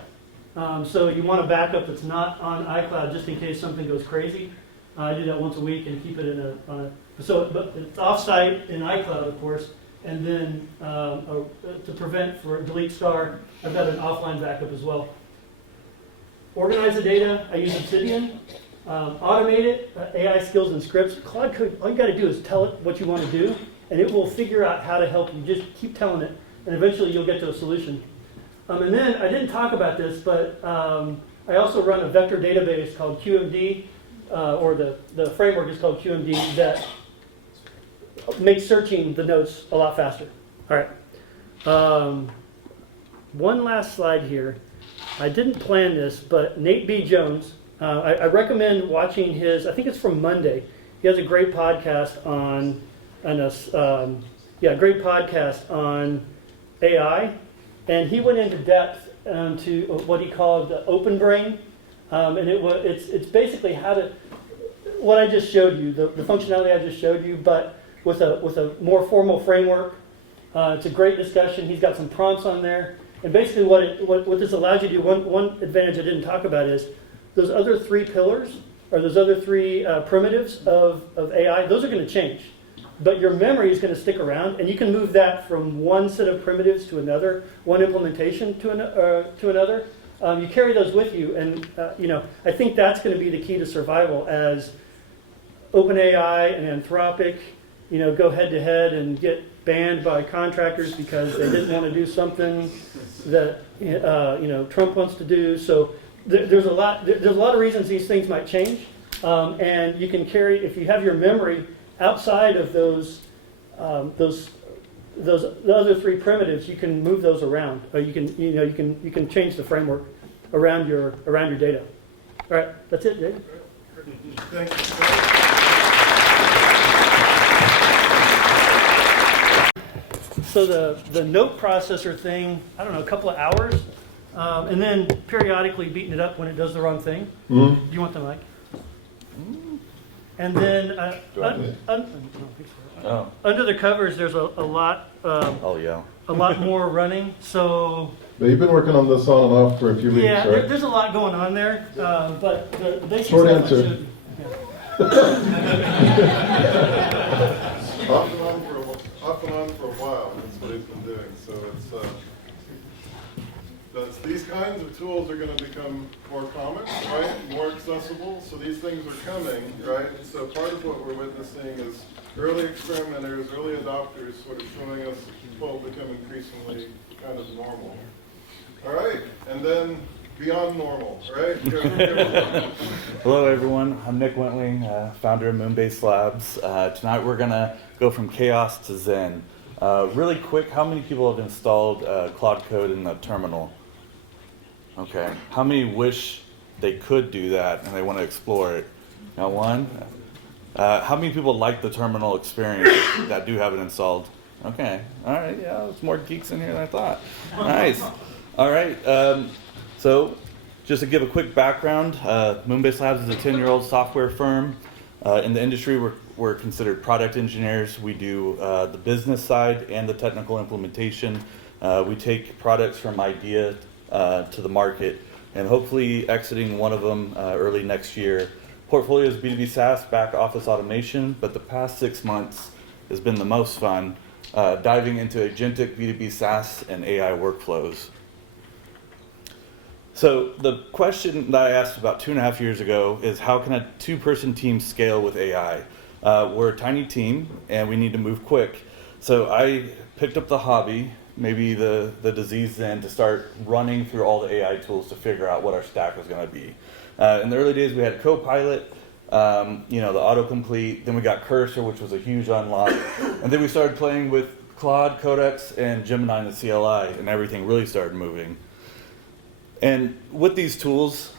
So you want a backup that's not on iCloud just in case something goes crazy. I do that once a week and keep it but it's offsite in iCloud, of course. And then to prevent for delete star, I've got an offline backup as well. Organize the data. I use Obsidian. Automate it. AI skills and scripts. Claude Code. All you got to do is tell it what you want to do, and it will figure out how to help you. Just keep telling it, and eventually you'll get to a solution. And then I didn't talk about this, but I also run a vector database called QMD, or the framework is called QMD, that makes searching the notes a lot faster. All right. One last slide here. I didn't plan this, but Nate B. Jones, I recommend watching his, I think it's from Monday. He has a great podcast on AI, and he went into depth to what he called the open brain, and it's basically how to. what I just showed you, the functionality I just showed you, but with a more formal framework. It's a great discussion. He's got some prompts on there. And basically what this allows you to do, one advantage I didn't talk about is those other three pillars, or those other three primitives of AI, those are going to change. But your memory is going to stick around, and you can move that from one set of primitives to another, one implementation to another. You carry those with you, and I think that's going to be the key to survival as OpenAI and Anthropic, go head to head and get banned by contractors because they didn't want to do something that Trump wants to do. So there's a lot of reasons these things might change, and you can carry, if you have your memory outside of the other three primitives, you can move those around. You can change the framework around your data. All right, that's it, Dave. Thank you. So the note processor thing, I don't know, a couple of hours, and then periodically beating it up when it does the wrong thing. Mm-hmm. Do you want the mic? And then under the covers, there's a lot. A lot more running. So But you've been working on this on and off for a few weeks, yeah, right? there's a lot going on there. But the basic Short stuff I answer. showed you. Off and on for a while. That's what he's been doing. So these kinds of tools are going to become more common, right? More accessible. So these things are coming, right? So part of what we're witnessing is early experimenters, early adopters, sort of showing us what will become increasingly kind of normal. All right, and then beyond normal, right? Hello, everyone. I'm Nick Wentling, founder of Moonbase Labs. Tonight we're going to go from chaos to Zen. Really quick, how many people have installed Claude Code in the terminal? Okay. How many wish they could do that and they want to explore it? Now, one. How many people like the terminal experience that do have it installed? Okay. All right. Yeah, there's more geeks in here than I thought. Nice. All right. So just to give a quick background, Moonbase Labs is a 10-year-old software firm. In the industry, we're considered product engineers. We do the business side and the technical implementation. We take products from idea to the market, and hopefully exiting one of them early next year. Portfolio is B2B SaaS, back office automation, but the past 6 months has been the most fun, diving into agentic B2B SaaS and AI workflows. So the question that I asked about 2.5 years ago is, how can a two-person team scale with AI? We're a tiny team, and we need to move quick. So I picked up the hobby, maybe the disease then, to start running through all the AI tools to figure out what our stack was going to be. In the early days, we had Copilot, the autocomplete. Then we got Cursor, which was a huge unlock. And then we started playing with Claude, Codex, and Gemini and the CLI, and everything really started moving. And with these tools,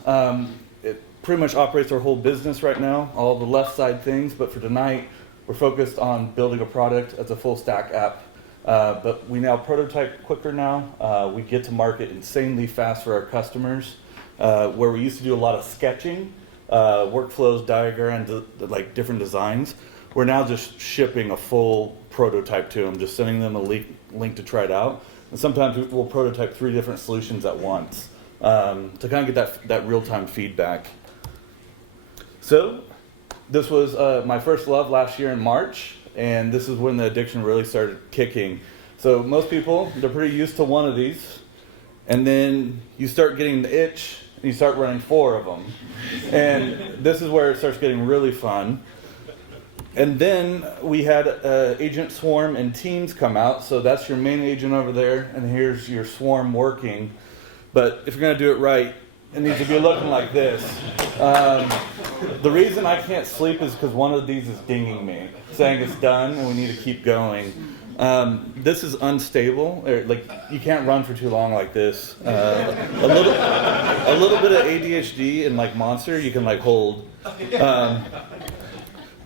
it pretty much operates our whole business right now, all the left side things. But for tonight, we're focused on building a product as a full stack app. But we now prototype quicker now. We get to market insanely fast for our customers. Where we used to do a lot of sketching, workflows, diagrams, like different designs, we're now just shipping a full prototype to them, just sending them a link to try it out. And sometimes we'll prototype 3 different solutions at once to kind of get that real-time feedback. So this was my first love last year in March, and this is when the addiction really started kicking. So most people, they're pretty used to one of these, and then you start getting the itch, and you start running 4 of them. And this is where it starts getting really fun. And then we had Agent Swarm and Teams come out. So that's your main agent over there, and here's your swarm working. But if you're going to do it right, it needs to be looking like this. The reason I can't sleep is because one of these is dinging me, saying it's done and we need to keep going. This is unstable. Like, you can't run for too long like this. A little bit of ADHD and like Monster you can like hold.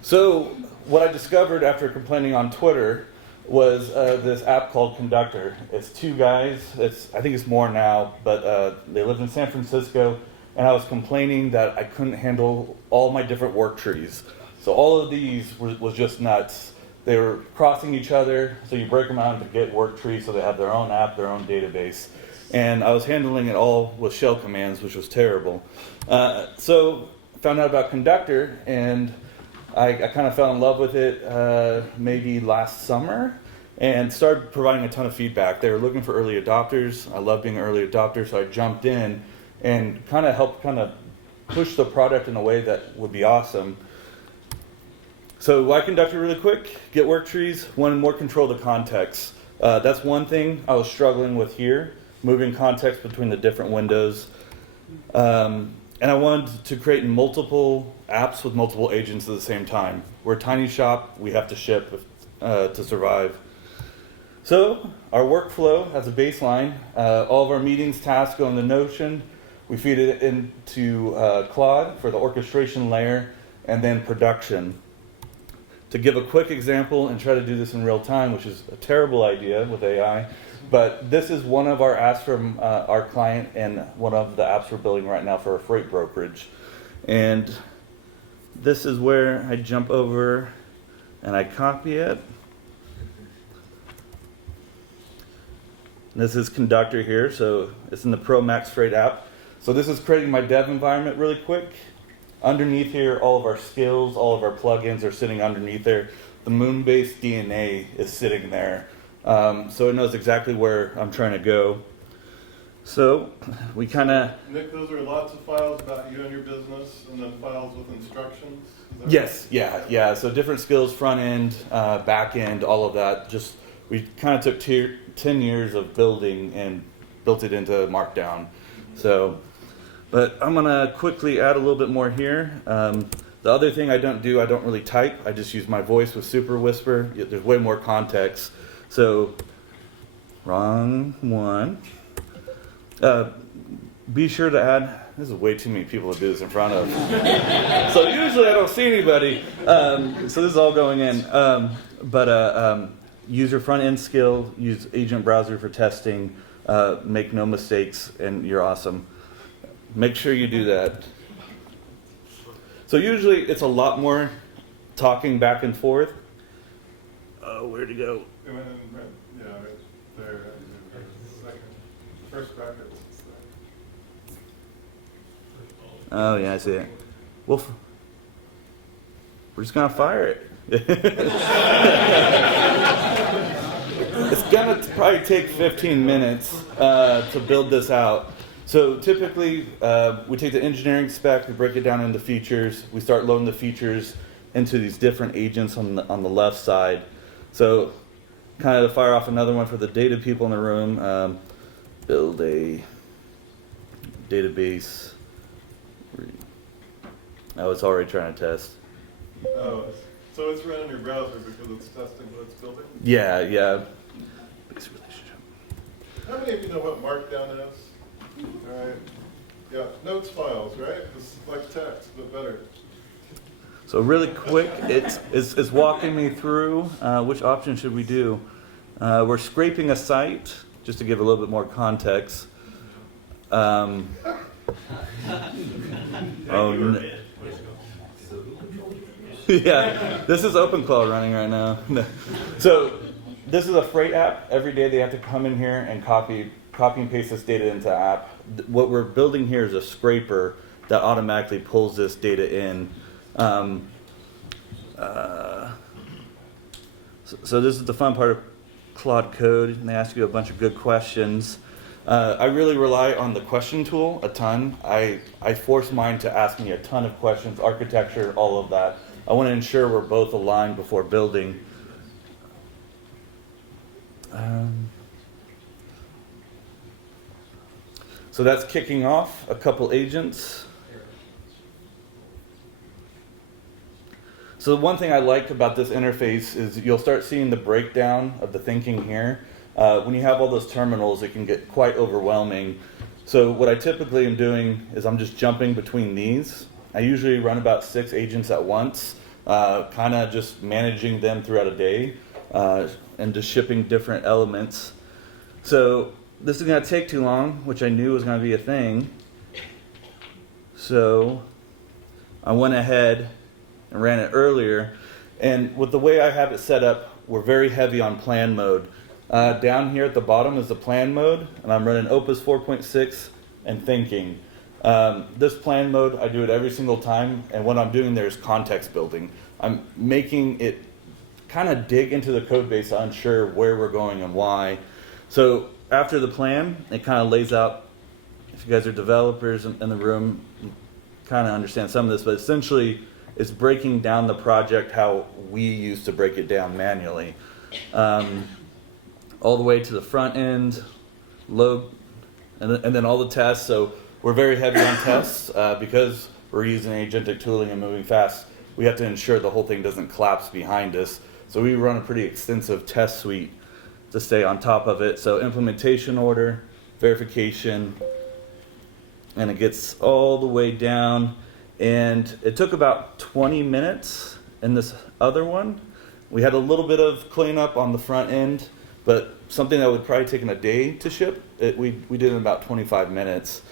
So what I discovered after complaining on Twitter was this app called Conductor. It's 2 guys. I think it's more now, but they lived in San Francisco. and I was complaining that I couldn't handle all my different work trees. So all of these was just nuts. They were crossing each other, so you break them out into Git work trees so they have their own app, their own database. And I was handling it all with shell commands, which was terrible. So found out about Conductor, and I kind of fell in love with it maybe last summer, and started providing a ton of feedback. They were looking for early adopters. I love being an early adopter, so I jumped in and kind of helped push the product in a way that would be awesome. So why Conductor really quick? Get work trees, wanted more control of the context. That's one thing I was struggling with here, moving context between the different windows. And I wanted to create multiple apps with multiple agents at the same time. We're a tiny shop, we have to ship to survive. So our workflow as a baseline, all of our meetings, tasks go into Notion. We feed it into Claude for the orchestration layer, and then production. To give a quick example and try to do this in real time, which is a terrible idea with AI, but this is one of our apps from our client and one of the apps we're building right now for a freight brokerage. And this is where I jump over and I copy it. This is Conductor here, so it's in the Pro Max Freight app. So this is creating my dev environment really quick. Underneath here, all of our skills, all of our plugins are sitting underneath there. The Moonbase DNA is sitting there. So it knows exactly where I'm trying to go. So we kind of... Nick, those are lots of files about you and your business, and then files with instructions? Yes, yeah. So different skills, front end, back end, all of that. Just we kind of took 10 years of building and built it into Markdown. So... But I'm going to quickly add a little bit more here. The other thing I don't really type. I just use my voice with Super Whisper. There's way more context. So, wrong one. Be sure to add, this is way too many people to do this in front of. So usually I don't see anybody. So this is all going in. Use your front end skill, use Agent Browser for testing, make no mistakes, and you're awesome. Make sure you do that. So usually it's a lot more talking back and forth. Oh, where'd he go? Yeah, right there. Second. First bracket. Oh, yeah, I see it. Well, we're just going to fire it. It's going to probably take 15 minutes to build this out. So typically, we take the engineering spec, we break it down into features, we start loading the features into these different agents on the left side. So kind of to fire off another one for the data people in the room, build a database. Oh, it's already trying to test. Oh, so it's running your browser because it's testing what it's building? Yeah. Base relationship. How many of you know what Markdown is? All right. Yeah, notes files, right? It's like text, but better. So really quick, it's walking me through which option should we do. We're scraping a site, just to give a little bit more context. Oh, yeah, this is OpenClaw running right now. So this is a freight app. Every day they have to come in here and copy and paste this data into the app. What we're building here is a scraper that automatically pulls this data in. So this is the fun part of Claude Code, and they ask you a bunch of good questions. I really rely on the question tool a ton. I force mine to ask me a ton of questions, architecture, all of that. I want to ensure we're both aligned before building. So that's kicking off a couple agents. So the one thing I like about this interface is you'll start seeing the breakdown of the thinking here. When you have all those terminals, it can get quite overwhelming. So what I typically am doing is I'm just jumping between these. I usually run about 6 agents at once, kind of just managing them throughout a day and just shipping different elements. So this is going to take too long, which I knew was going to be a thing. So I went ahead and ran it earlier. And with the way I have it set up, we're very heavy on plan mode. Down here at the bottom is the plan mode, and I'm running Opus 4.6 and thinking. This plan mode, I do it every single time, and what I'm doing there is context building. I'm making it kind of dig into the code base, unsure where we're going and why. So after the plan, it kind of lays out, if you guys are developers in the room, you kind of understand some of this, but essentially it's breaking down the project how we used to break it down manually. All the way to the front end, load, and then all the tests. So we're very heavy on tests because we're using agentic tooling and moving fast. We have to ensure the whole thing doesn't collapse behind us. So we run a pretty extensive test suite to stay on top of it. So implementation order, verification, and it gets all the way down. And it took about 20 minutes in this other one. We had a little bit of cleanup on the front end, but something that would probably take a day to ship, we did in about 25 minutes.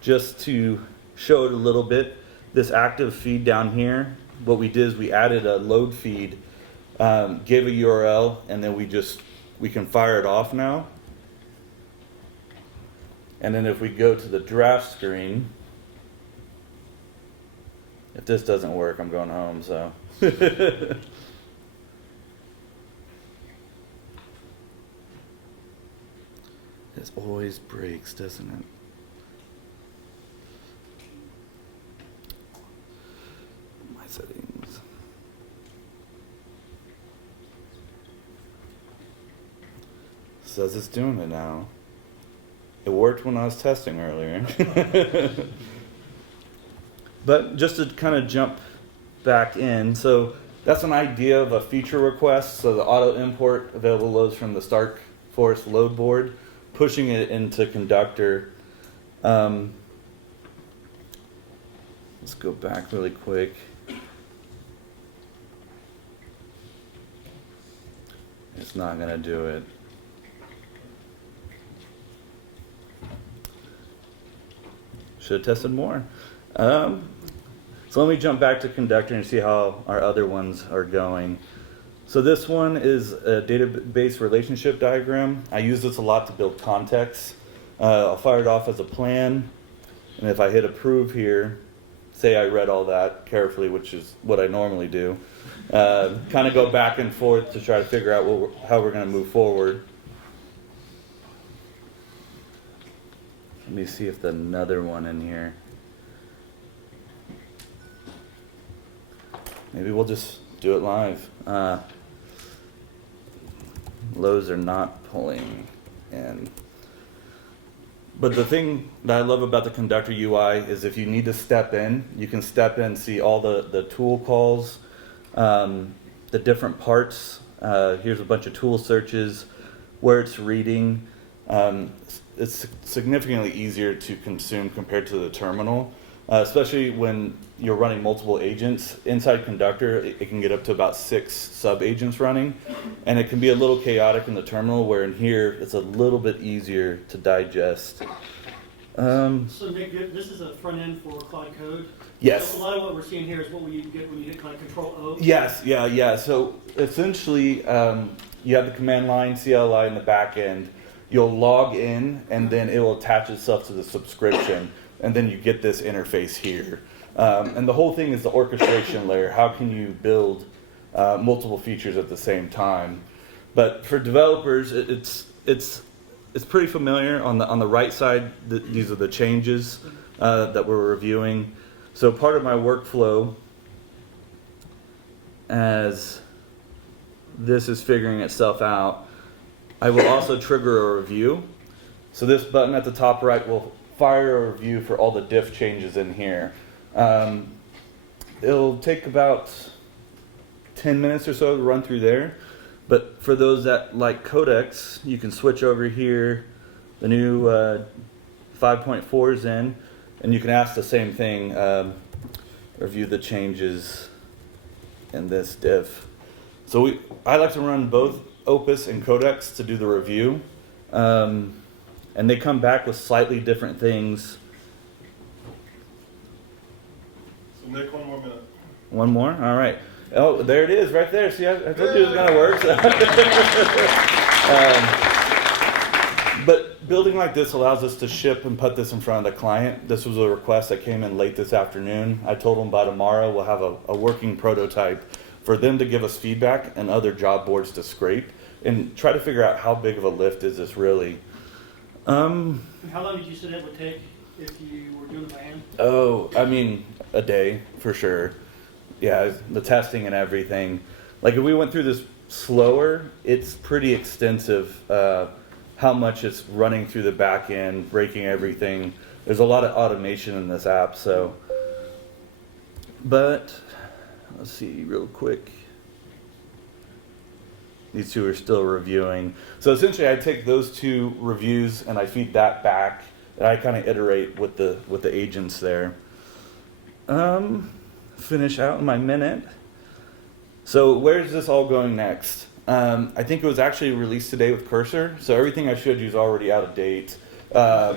Just to show it a little bit, this active feed down here, what we did is we added a load feed, gave a URL, and then we can fire it off now. And then if we go to the draft screen, if this doesn't work, I'm going home, so. It always breaks, doesn't it? My settings. Says it's doing it now. It worked when I was testing earlier. But just to kind of jump back in, so that's an idea of a feature request. So the auto import available loads from the Stark Forest load board, pushing it into Conductor. Let's go back really quick. It's not going to do it. Should have tested more. So let me jump back to Conductor and see how our other ones are going. So this one is a database relationship diagram. I use this a lot to build context. I'll fire it off as a plan. And if I hit approve here, say I read all that carefully, which is what I normally do, kind of go back and forth to try to figure out how we're going to move forward. Let me see if there's another one in here. Maybe we'll just do it live. Loads are not pulling in. But the thing that I love about the Conductor UI is if you need to step in, you can step in, see all the tool calls, the different parts. Here's a bunch of tool searches, where it's reading. It's significantly easier to consume compared to the terminal, especially when you're running multiple agents. Inside Conductor, it can get up to about 6 sub-agents running, and it can be a little chaotic in the terminal, where in here, it's a little bit easier to digest. So Nick, this is a front end for Claude Code? Yes. So a lot of what we're seeing here is what you get when you hit Control O? Yes, yeah. So essentially, you have the command line, CLI in the back end. You'll log in, and then it will attach itself to the subscription, and then you get this interface here. And the whole thing is the orchestration layer. How can you build multiple features at the same time? But for developers, it's pretty familiar. On the right side, these are the changes that we're reviewing. So part of my workflow, as this is figuring itself out, I will also trigger a review. So this button at the top right will fire a review for all the diff changes in here. It'll take about 10 minutes or so to run through there. But for those that like codecs, you can switch over here. The new 5.4 is in, and you can ask the same thing, review the changes in this diff. So I like to run both Opus and Codex to do the review, and they come back with slightly different things So Nick, 1 more minute. One more? All right. Oh, there it is right there. See, I told you it was going to work. But building like this allows us to ship and put this in front of the client. This was a request that came in late this afternoon. I told them by tomorrow we'll have a working prototype for them to give us feedback and other job boards to scrape and try to figure out how big of a lift is this really. And how long did you say that would take if you were doing it by hand? Oh, I mean, a day for sure. Yeah, the testing and everything. Like if we went through this slower, it's pretty extensive. How much it's running through the back end, breaking everything. There's a lot of automation in this app. So, but let's see real quick. These two are still reviewing. So essentially, I take those two reviews and I feed that back, and I kind of iterate with the agents there. Finish out in my minute. So where is this all going next? I think it was actually released today with Cursor, so everything I showed you is already out of date. But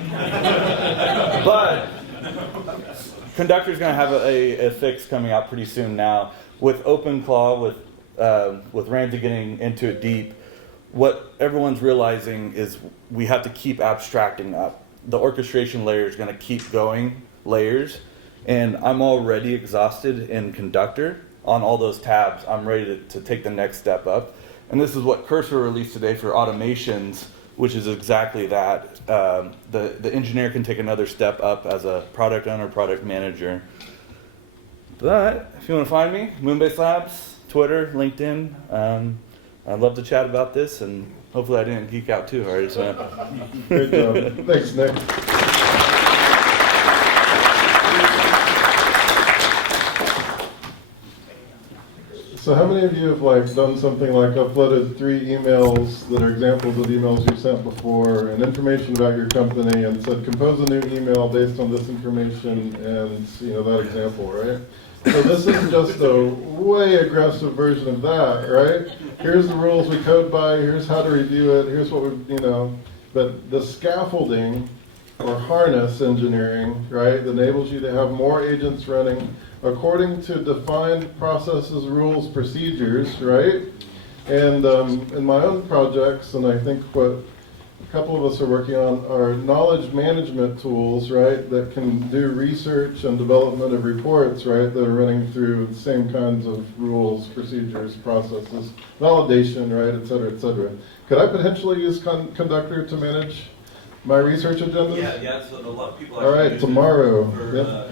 Conductor's going to have a fix coming out pretty soon now. With OpenClaw, with Ramsey getting into it deep, what everyone's realizing is we have to keep abstracting up. The orchestration layer is going to keep going layers, and I'm already exhausted in Conductor on all those tabs. I'm ready to take the next step up. And this is what Cursor released today for automations, which is exactly that. The engineer can take another step up as a product owner, product manager. But if you want to find me, Moonbase Labs, Twitter, LinkedIn. I'd love to chat about this, and hopefully I didn't geek out too hard. So. Great job. Thanks, Nick. So how many of you have done something like uploaded 3 emails that are examples of emails you sent before and information about your company and said compose a new email based on this information and that example, right? So this is just a way aggressive version of that, right? Here's the rules we code by, here's how to review it, here's what but the scaffolding or harness engineering, right, that enables you to have more agents running according to defined processes, rules, procedures, right? And in my own projects, and I think what a couple of us are working on are knowledge management tools, right, that can do research and development of reports, right, that are running through the same kinds of rules, procedures, processes, validation, right, et cetera, et cetera. Could I potentially use Conductor to manage my research agendas? Yeah, so a lot of people all right, tomorrow. For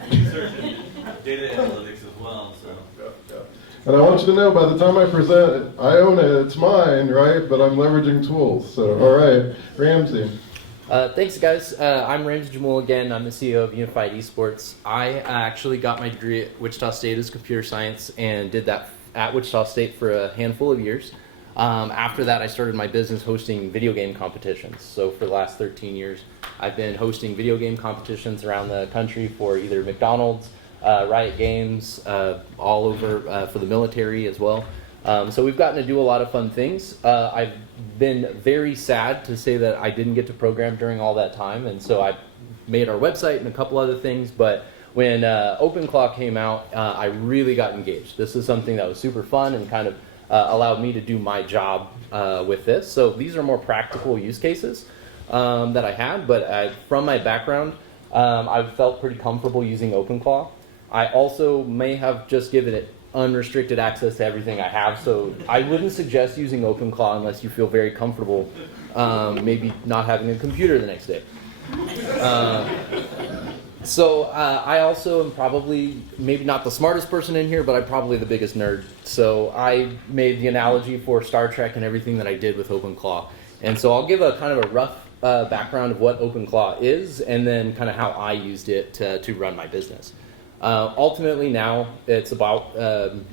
research and data analytics as well. So. And I want you to know, by the time I present it, I own it, it's mine, right? But I'm leveraging tools. So, all right, Ramsey. Thanks, guys. I'm Ramsey Jamul again. I'm the CEO of Unified Esports. I actually got my degree at Wichita State as computer science and did that at Wichita State for a handful of years. After that, I started my business hosting video game competitions. So for the last 13 years, I've been hosting video game competitions around the country for either McDonald's, Riot Games, all over for the military as well. So we've gotten to do a lot of fun things. I've been very sad to say that I didn't get to program during all that time, and so I made our website and a couple other things, but when OpenClaw came out, I really got engaged. This is something that was super fun and kind of allowed me to do my job with this. So these are more practical use cases that I had, but from my background, I've felt pretty comfortable using OpenClaw. I also may have just given it unrestricted access to everything I have, so I wouldn't suggest using OpenClaw unless you feel very comfortable maybe not having a computer the next day. So I also am probably maybe not the smartest person in here, but I'm probably the biggest nerd. So I made the analogy for Star Trek and everything that I did with OpenClaw. And so I'll give a kind of a rough background of what OpenClaw is and then kind of how I used it to run my business. Ultimately now it's about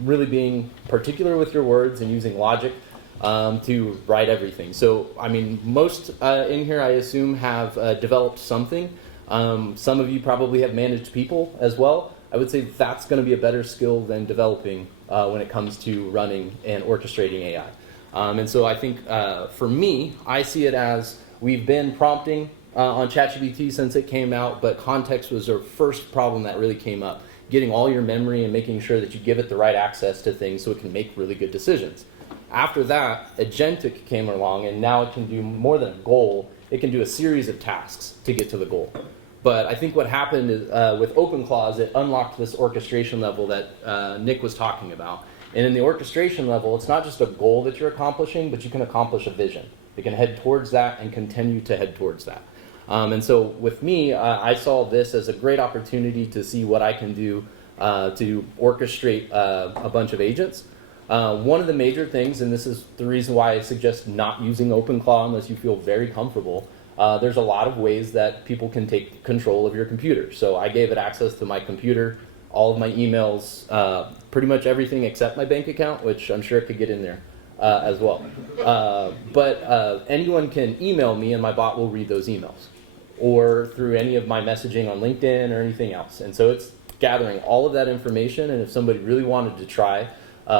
really being particular with your words and using logic to write everything. So I mean most in here I assume have developed something. Some of you probably have managed people as well. I would say that's going to be a better skill than developing when it comes to running and orchestrating AI. And so I think for me, I see it as we've been prompting on ChatGPT since it came out, but context was our first problem that really came up. getting all your memory and making sure that you give it the right access to things so it can make really good decisions. After that, agentic came along, and now it can do more than a goal. It can do a series of tasks to get to the goal. But I think what happened is, with OpenClaw is it unlocked this orchestration level that Nick was talking about. And in the orchestration level, it's not just a goal that you're accomplishing, but you can accomplish a vision. You can head towards that and continue to head towards that. And so with me, I saw this as a great opportunity to see what I can do to orchestrate a bunch of agents. One of the major things, and this is the reason why I suggest not using OpenClaw unless you feel very comfortable, there's a lot of ways that people can take control of your computer. So I gave it access to my computer, all of my emails, pretty much everything except my bank account, which I'm sure it could get in there as well. But anyone can email me and my bot will read those emails, or through any of my messaging on LinkedIn or anything else. And so it's gathering all of that information, and if somebody really wanted to try,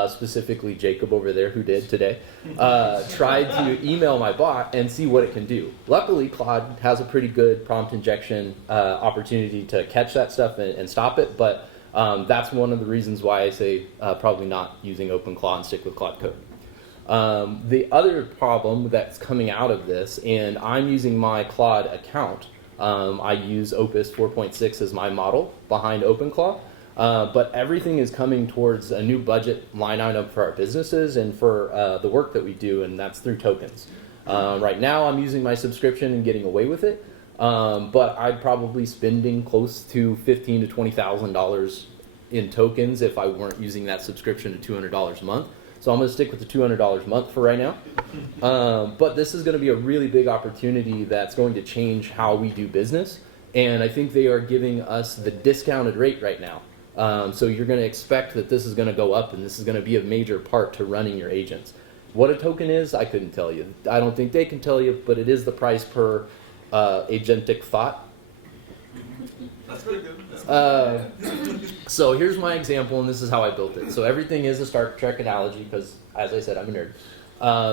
specifically Jacob over there who did today, tried to email my bot and see what it can do. Luckily, Claude has a pretty good prompt injection opportunity to catch that stuff and stop it, but that's one of the reasons why I say probably not using OpenClaw and stick with Claude Code. The other problem that's coming out of this, and I'm using my Claude account, I use Opus 4.6 as my model behind OpenClaw, but everything is coming towards a new budget line item for our businesses and for the work that we do, and that's through tokens. Right now I'm using my subscription and getting away with it, but I'm probably spending close to $15,000 to $20,000 in tokens if I weren't using that subscription to $200 a month. So I'm going to stick with the $200 a month for right now. But this is going to be a really big opportunity that's going to change how we do business. And I think they are giving us the discounted rate right now. So you're going to expect that this is going to go up, and this is going to be a major part to running your agents. What a token is, I couldn't tell you. I don't think they can tell you, but it is the price per agentic thought. That's pretty good. So here's my example, and this is how I built it. So everything is a Star Trek analogy because, as I said, I'm a nerd.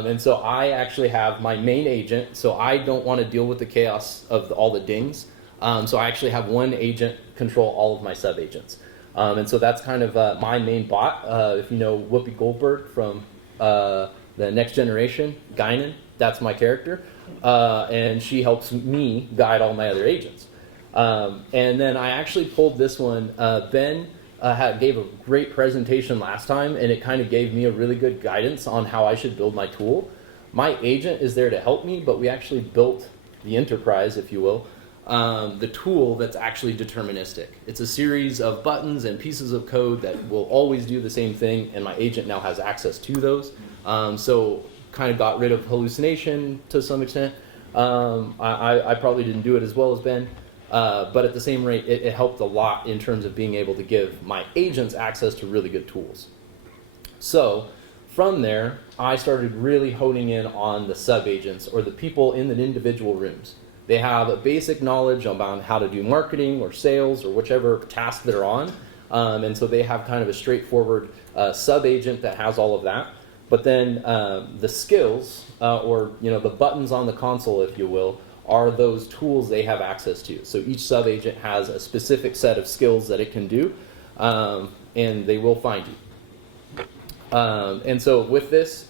And so I actually have my main agent, so I don't want to deal with the chaos of all the dings. So I actually have one agent control all of my sub-agents. And so that's kind of my main bot. If you know Whoopi Goldberg from the Next Generation, Guinan, that's my character. And she helps me guide all my other agents. And then I actually pulled this one. Ben gave a great presentation last time, and it kind of gave me a really good guidance on how I should build my tool. My agent is there to help me, but we actually built the enterprise, if you will, the tool that's actually deterministic. It's a series of buttons and pieces of code that will always do the same thing, and my agent now has access to those. So kind of got rid of hallucination to some extent. I probably didn't do it as well as Ben. But at the same rate, it helped a lot in terms of being able to give my agents access to really good tools. So from there, I started really honing in on the sub-agents, or the people in the individual rooms. They have a basic knowledge about how to do marketing or sales or whichever task they're on. And so they have kind of a straightforward sub-agent that has all of that. But then the skills, or the buttons on the console, if you will, are those tools they have access to. So each sub-agent has a specific set of skills that it can do, and they will find you. And so with this,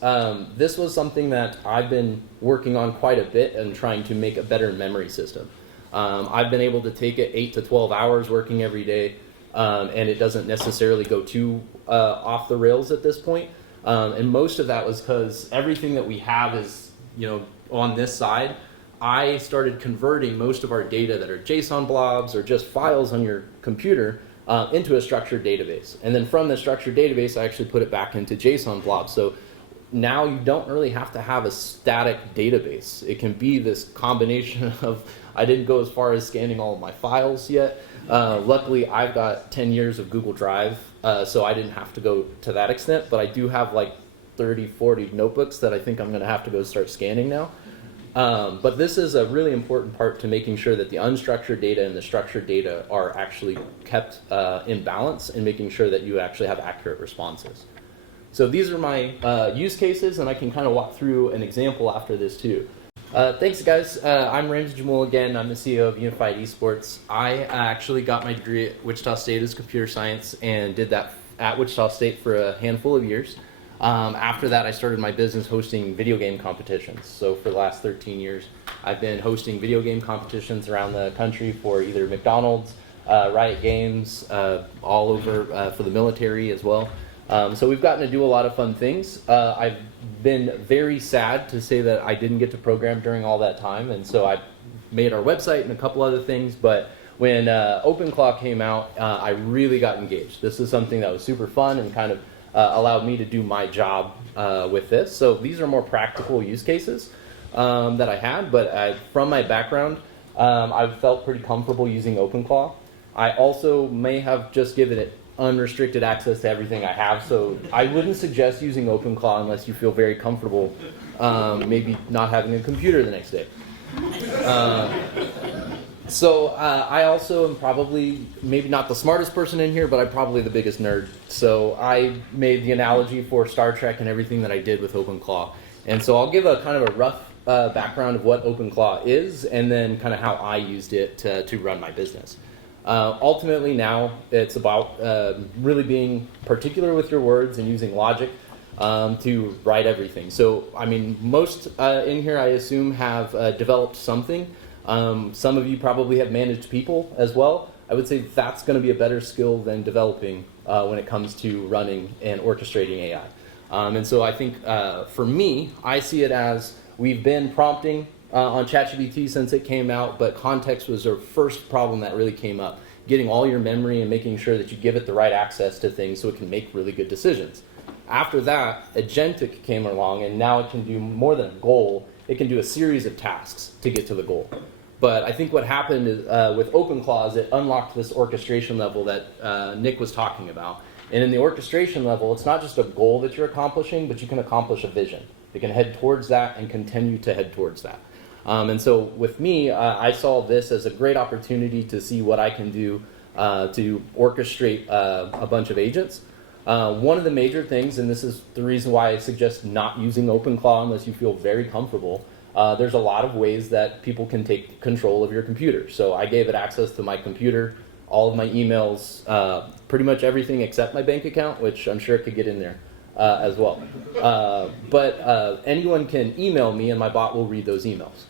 this was something that I've been working on quite a bit and trying to make a better memory system. I've been able to take it 8 to 12 hours working every day, and it doesn't necessarily go too off the rails at this point. And most of that was because everything that we have is, on this side. I started converting most of our data that are JSON blobs or just files on your computer into a structured database. And then from the structured database, I actually put it back into JSON blobs. So now you don't really have to have a static database. It can be this combination of, I didn't go as far as scanning all of my files yet. Luckily, I've got 10 years of Google Drive, so I didn't have to go to that extent. But I do have like 30, 40 notebooks that I think I'm going to have to go start scanning now. But this is a really important part to making sure that the unstructured data and the structured data are actually kept in balance, and making sure that you actually have accurate responses. So these are my use cases, and I can kind of walk through an example after this too. Thanks, guys. I'm Ramsey Jamul again. I'm the CEO of Unified Esports. I actually got my degree at Wichita State as computer science and did that at Wichita State for a handful of years. After that, I started my business hosting video game competitions. So for the last 13 years, I've been hosting video game competitions around the country for either McDonald's, Riot Games, all over for the military as well. So we've gotten to do a lot of fun things. I've been very sad to say that I didn't get to program during all that time, and so I made our website and a couple other things, but when OpenClaw came out, I really got engaged. This is something that was super fun and kind of allowed me to do my job with this. So these are more practical use cases that I had, but from my background, I felt pretty comfortable using OpenClaw. I also may have just given it unrestricted access to everything I have, so I wouldn't suggest using OpenClaw unless you feel very comfortable maybe not having a computer the next day. I also am probably maybe not the smartest person in here, but I'm probably the biggest nerd. So I made the analogy for Star Trek and everything that I did with OpenClaw. And so I'll give a kind of a rough background of what OpenClaw is and then kind of how I used it to run my business. Ultimately now it's about really being particular with your words and using logic to write everything. So, I mean, most in here I assume have developed something. Some of you probably have managed people as well. I would say that's going to be a better skill than developing when it comes to running and orchestrating AI. And so I think for me, I see it as we've been prompting on ChatGPT since it came out, but context was our first problem that really came up. Getting all your memory and making sure that you give it the right access to things so it can make really good decisions. After that, agentic came along, and now it can do more than a goal. It can do a series of tasks to get to the goal. But I think what happened is, with OpenClaw is it unlocked this orchestration level that Nick was talking about. And in the orchestration level, it's not just a goal that you're accomplishing, but you can accomplish a vision. You can head towards that and continue to head towards that. And so with me, I saw this as a great opportunity to see what I can do to orchestrate a bunch of agents. One of the major things, and this is the reason why I suggest not using OpenClaw unless you feel very comfortable, there's a lot of ways that people can take control of your computer. So I gave it access to my computer, all of my emails, pretty much everything except my bank account, which I'm sure it could get in there as well. But anyone can email me and my bot will read those emails,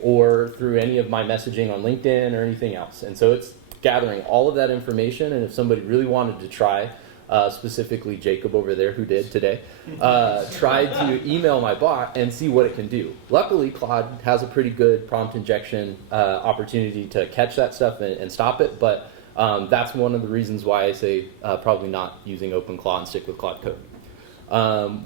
or through any of my messaging on LinkedIn or anything else. And so it's gathering all of that information, and if somebody really wanted to try, specifically Jacob over there who did today, tried to email my bot and see what it can do. Luckily, Claude has a pretty good prompt injection opportunity to catch that stuff and stop it, but that's one of the reasons why I say probably not using OpenClaw and stick with Claude Code.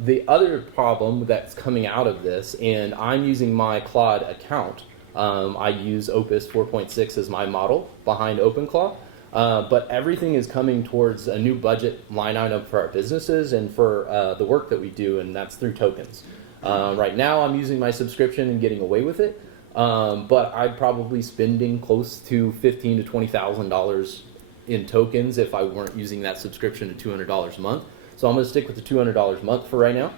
The other problem that's coming out of this, and I'm using my Claude account, I use Opus 4.6 as my model behind OpenClaw, but everything is coming towards a new budget line item for our businesses and for the work that we do, and that's through tokens. Right now I'm using my subscription and getting away with it, but I'm probably spending close to $15,000 to $20,000 in tokens if I weren't using that subscription to $200 a month. So I'm going to stick with the $200 a month for right now.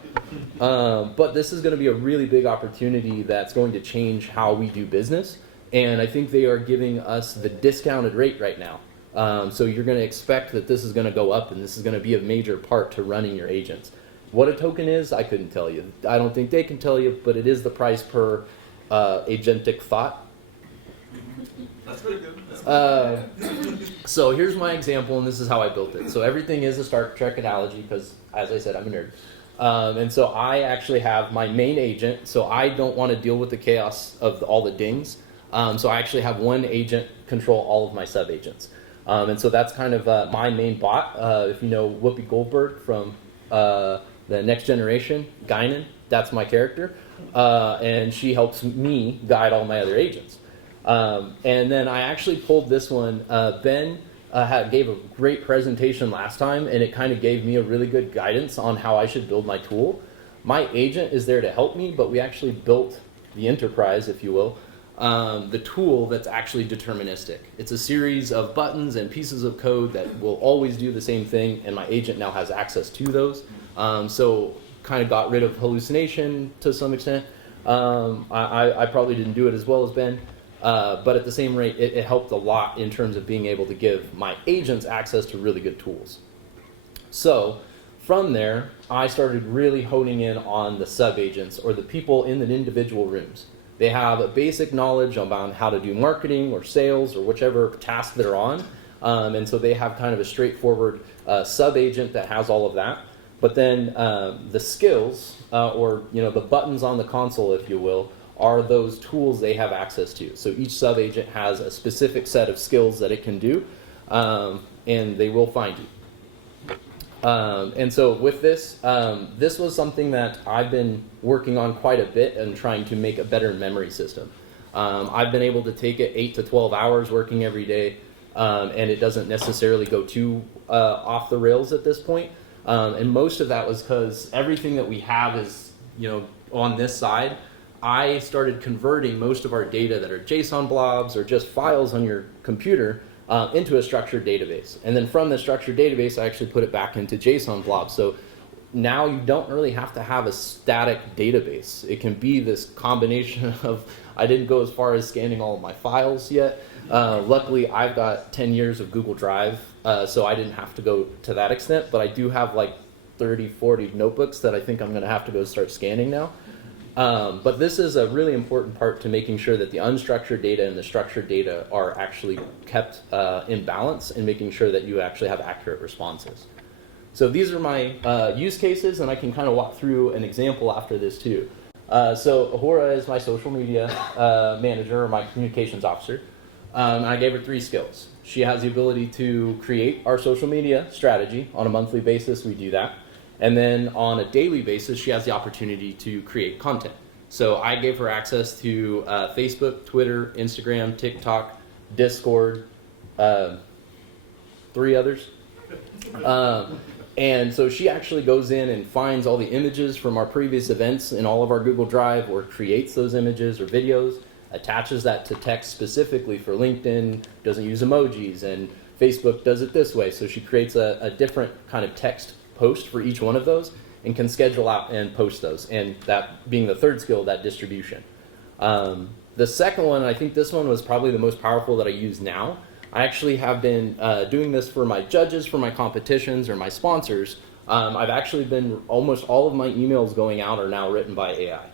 But this is going to be a really big opportunity that's going to change how we do business. And I think they are giving us the discounted rate right now. So you're going to expect that this is going to go up, and this is going to be a major part to running your agents. What a token is, I couldn't tell you. I don't think they can tell you, but it is the price per agentic thought. That's pretty good. So here's my example, and this is how I built it. So everything is a Star Trek analogy because, as I said, I'm a nerd. And so I actually have my main agent, so I don't want to deal with the chaos of all the dings. So I actually have one agent control all of my sub-agents. And so that's kind of my main bot. If you know Whoopi Goldberg from the Next Generation, Guinan, that's my character. And she helps me guide all my other agents. And then I actually pulled this one. Ben gave a great presentation last time, and it kind of gave me a really good guidance on how I should build my tool. My agent is there to help me, but we actually built the enterprise, if you will, the tool that's actually deterministic. It's a series of buttons and pieces of code that will always do the same thing, and my agent now has access to those. So kind of got rid of hallucination to some extent. I probably didn't do it as well as Ben, but at the same rate, it helped a lot in terms of being able to give my agents access to really good tools. So from there, I started really honing in on the sub-agents, or the people in the individual rooms. They have a basic knowledge about how to do marketing or sales or whichever task they're on. And so they have kind of a straightforward sub-agent that has all of that. But then the skills, or the buttons on the console, if you will, are those tools they have access to. So each sub-agent has a specific set of skills that it can do, and they will find you. And so with this, this was something that I've been working on quite a bit and trying to make a better memory system. I've been able to take it 8 to 12 hours working every day, and it doesn't necessarily go too off the rails at this point. And most of that was because everything that we have is, on this side. I started converting most of our data that are JSON blobs or just files on your computer into a structured database. And then from the structured database, I actually put it back into JSON blobs. So now you don't really have to have a static database. It can be this combination of, I didn't go as far as scanning all of my files yet. Luckily, I've got 10 years of Google Drive, so I didn't have to go to that extent, but I do have like 30, 40 notebooks that I think I'm gonna have to go start scanning now. But this is a really important part to making sure that the unstructured data and the structured data are actually kept in balance, and making sure that you actually have accurate responses. So these are my use cases, and I can kind of walk through an example after this too. So Ahura is my social media manager, or my communications officer. I gave her 3 skills. She has the ability to create our social media strategy. On a monthly basis, we do that. And then on a daily basis, she has the opportunity to create content. So I gave her access to Facebook, Twitter, Instagram, TikTok, Discord, 3 others. And so she actually goes in and finds all the images from our previous events in all of our Google Drive, or creates those images or videos, attaches that to text specifically for LinkedIn, doesn't use emojis, and Facebook does it this way. So she creates a different kind of text post for each one of those, and can schedule out and post those, and that being the 3rd skill, that distribution. The second one, I think this one was probably the most powerful that I use now. I actually have been doing this for my judges, for my competitions, or my sponsors. I've actually been, almost all of my emails going out are now written by AI.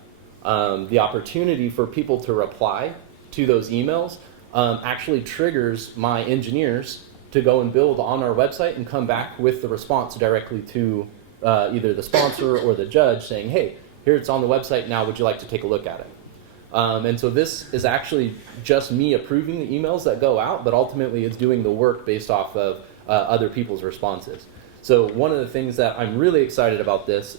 The opportunity for people to reply to those emails actually triggers my engineers to go and build on our website and come back with the response directly to either the sponsor or the judge, saying, hey, here it's on the website now, would you like to take a look at it? And so this is actually just me approving the emails that go out, but ultimately it's doing the work based off of other people's responses. So one of the things that I'm really excited about this,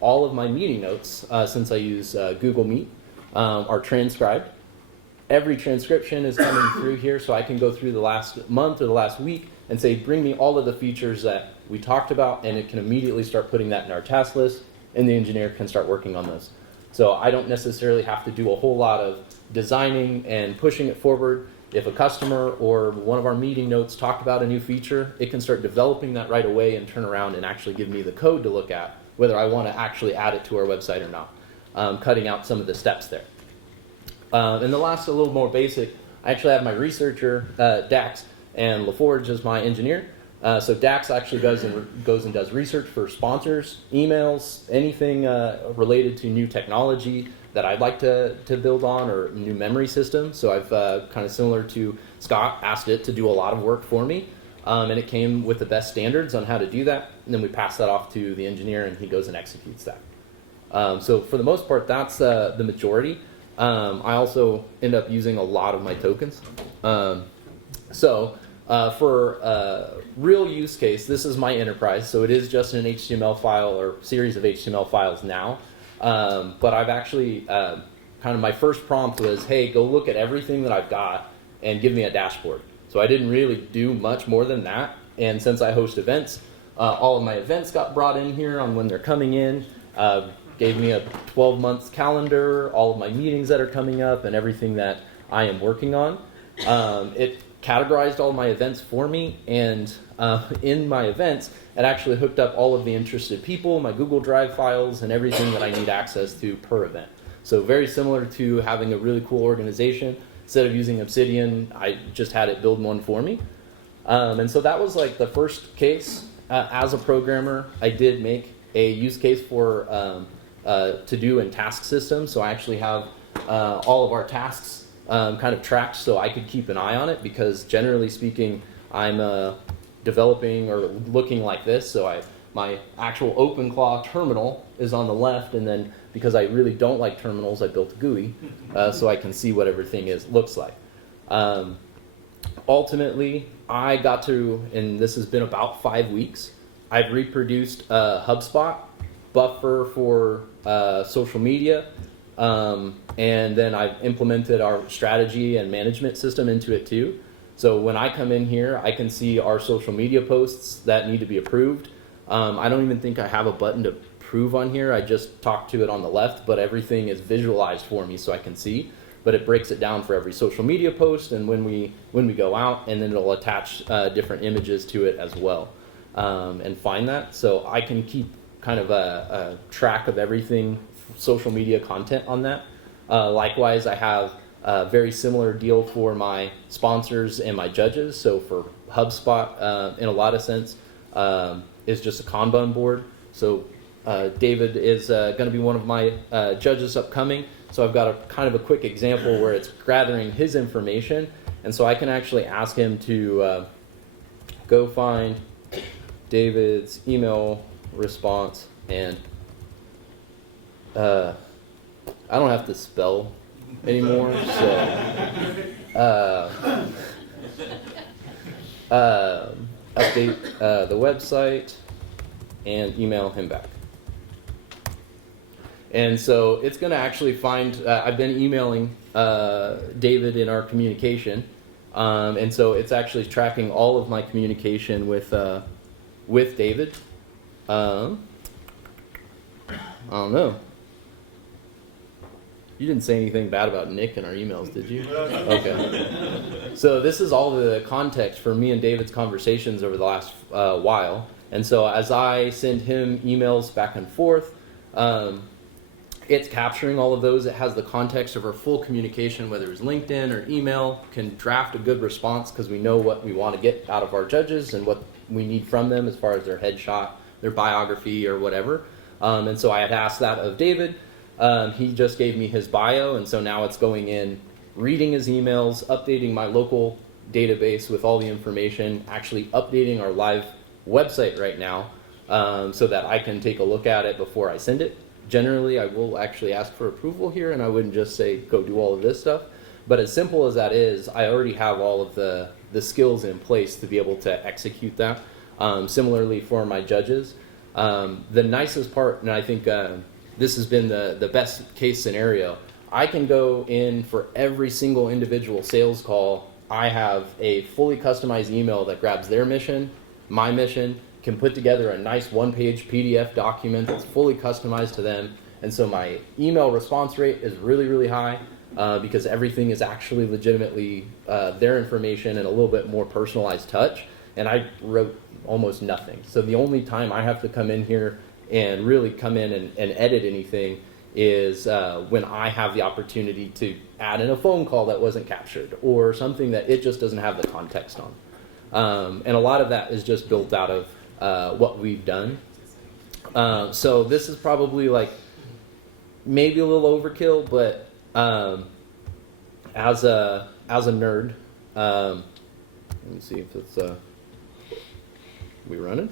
all of my meeting notes, since I use Google Meet, are transcribed. Every transcription is coming through here, so I can go through the last month or the last week and say, bring me all of the features that we talked about, and it can immediately start putting that in our task list, and the engineer can start working on this. So I don't necessarily have to do a whole lot of designing and pushing it forward. If a customer or one of our meeting notes talked about a new feature, it can start developing that right away and turn around and actually give me the code to look at, whether I want to actually add it to our website or not, cutting out some of the steps there. And the last, a little more basic, I actually have my researcher, Dax, and LaForge is my engineer. So Dax actually goes and does research for sponsors, emails, anything related to new technology that I'd like to build on, or new memory systems. So I've kind of similar to Scott, asked it to do a lot of work for me, and it came with the best standards on how to do that. And then we pass that off to the engineer, and he goes and executes that. So for the most part, that's the majority. I also end up using a lot of my tokens. For real use case, this is my enterprise, so it is just an HTML file or series of HTML files now. But I've actually, kind of my first prompt was, hey, go look at everything that I've got and give me a dashboard. So I didn't really do much more than that. And since I host events, all of my events got brought in here on when they're coming in. Gave me a 12-month calendar, all of my meetings that are coming up, and everything that I am working on. It categorized all my events for me, and in my events, it actually hooked up all of the interested people, my Google Drive files, and everything that I need access to per event. So very similar to having a really cool organization. Instead of using Obsidian, I just had it build one for me. And so that was like the first case. As a programmer, I did make a use case for to-do and task system. So I actually have all of our tasks kind of tracked so I could keep an eye on it, because generally speaking, I'm developing or looking like this. So my actual OpenClaw terminal is on the left, and then because I really don't like terminals, I built a GUI so I can see what everything looks like. Ultimately, I got to, and this has been about 5 weeks, I've reproduced HubSpot, Buffer for social media, and then I've implemented our strategy and management system into it too. So when I come in here, I can see our social media posts that need to be approved. I don't even think I have a button to approve on here. I just talk to it on the left, but everything is visualized for me so I can see. But it breaks it down for every social media post and when we go out, and then it'll attach different images to it as well, and find that. So I can keep kind of a track of everything social media content on that. Likewise, I have a very similar deal for my sponsors and my judges. So for HubSpot, in a lot of sense, is just a Kanban board. So David is going to be one of my judges upcoming. So I've got a kind of a quick example where it's gathering his information. And so I can actually ask him to go find David's email response, and I don't have to spell anymore. So update the website and email him back. And so it's going to actually find, I've been emailing David in our communication, and so it's actually tracking all of my communication with David. I don't know. You didn't say anything bad about Nick in our emails, did you? Okay. So this is all the context for me and David's conversations over the last while. And so as I send him emails back and forth, it's capturing all of those. It has the context of our full communication, whether it's LinkedIn or email, can draft a good response because we know what we want to get out of our judges and what we need from them as far as their headshot, their biography, or whatever. And so I had asked that of David. He just gave me his bio, and so now it's going in, reading his emails, updating my local database with all the information, actually updating our live website right now, so that I can take a look at it before I send it. Generally, I will actually ask for approval here, and I wouldn't just say, go do all of this stuff. But as simple as that is, I already have all of the skills in place to be able to execute that. Similarly for my judges. The nicest part, and I think this has been the best case scenario, I can go in for every single individual sales call. I have a fully customized email that grabs their mission, my mission, can put together a nice one-page PDF document that's fully customized to them. And so my email response rate is really, really high because everything is actually legitimately their information and a little bit more personalized touch. And I wrote almost nothing. So the only time I have to come in here and really come in and edit anything is when I have the opportunity to add in a phone call that wasn't captured or something that it just doesn't have the context on. And a lot of that is just built out of what we've done. So this is probably like maybe a little overkill, but as a nerd, let me see if it's we running?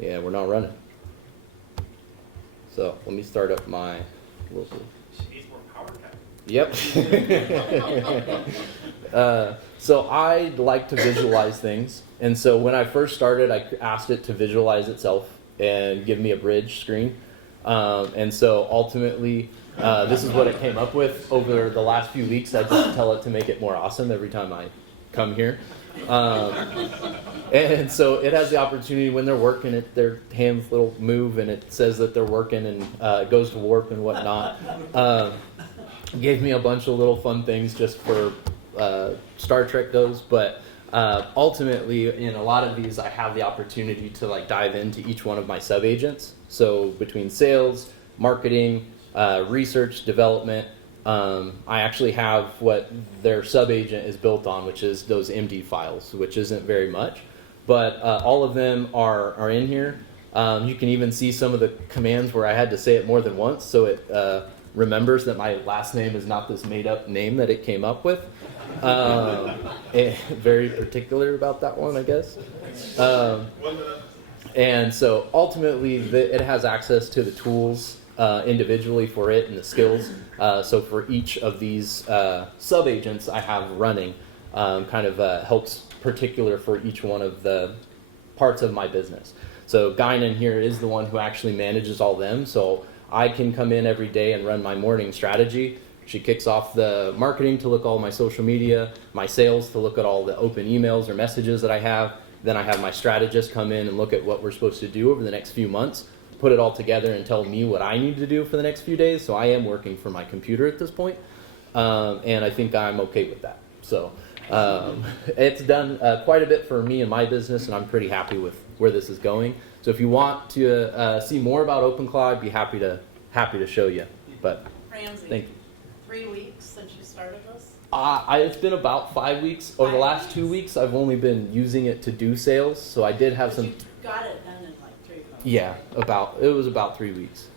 Yeah, we're not running. So let me start up my local. She needs more power cap. Yep. So I like to visualize things. And so when I first started, I asked it to visualize itself and give me a bridge screen. And so ultimately, this is what it came up with over the last few weeks. I just tell it to make it more awesome every time I come here. And so it has the opportunity when they're working, their hands little move and it says that they're working, and it goes to warp and whatnot. Gave me a bunch of little fun things just for Star Trek goes, but ultimately in a lot of these I have the opportunity to like dive into each one of my sub-agents. So between sales, marketing, research, development. I actually have what their subagent is built on, which is those MD files, which isn't very much. But all of them are in here. You can even see some of the commands where I had to say it more than once, so it remembers that my last name is not this made-up name that it came up with. Very particular about that one, I guess. And so ultimately, it has access to the tools individually for it and the skills. So for each of these sub-agents I have running, kind of helps particular for each one of the parts of my business. So Guinan here is the one who actually manages all them. So I can come in every day and run my morning strategy. She kicks off the marketing to look at all my social media, my sales to look at all the open emails or messages that I have. Then I have my strategist come in and look at what we're supposed to do over the next few months, put it all together and tell me what I need to do for the next few days. So I am working from my computer at this point, and I think I'm okay with that. So it's done quite a bit for me and my business, and I'm pretty happy with where this is going. So if you want to see more about OpenClaw, I'd be happy to show you. But Ramsey, thank you. 3 weeks since you started this? It's been about 5 weeks. Over the last 2 weeks, I've only been using it to do sales. So I did have some. You got it done in like 3 months. Yeah, it was about 3 weeks.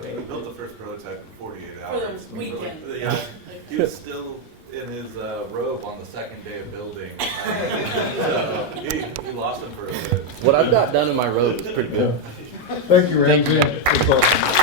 We built the first prototype in 48 For hours. the weekend. Yeah, he was still in his robe on the second day of building. So he lost him for a bit. What I've got done in my robe is pretty good. Thank you, Thank Ramsey. you. That's awesome.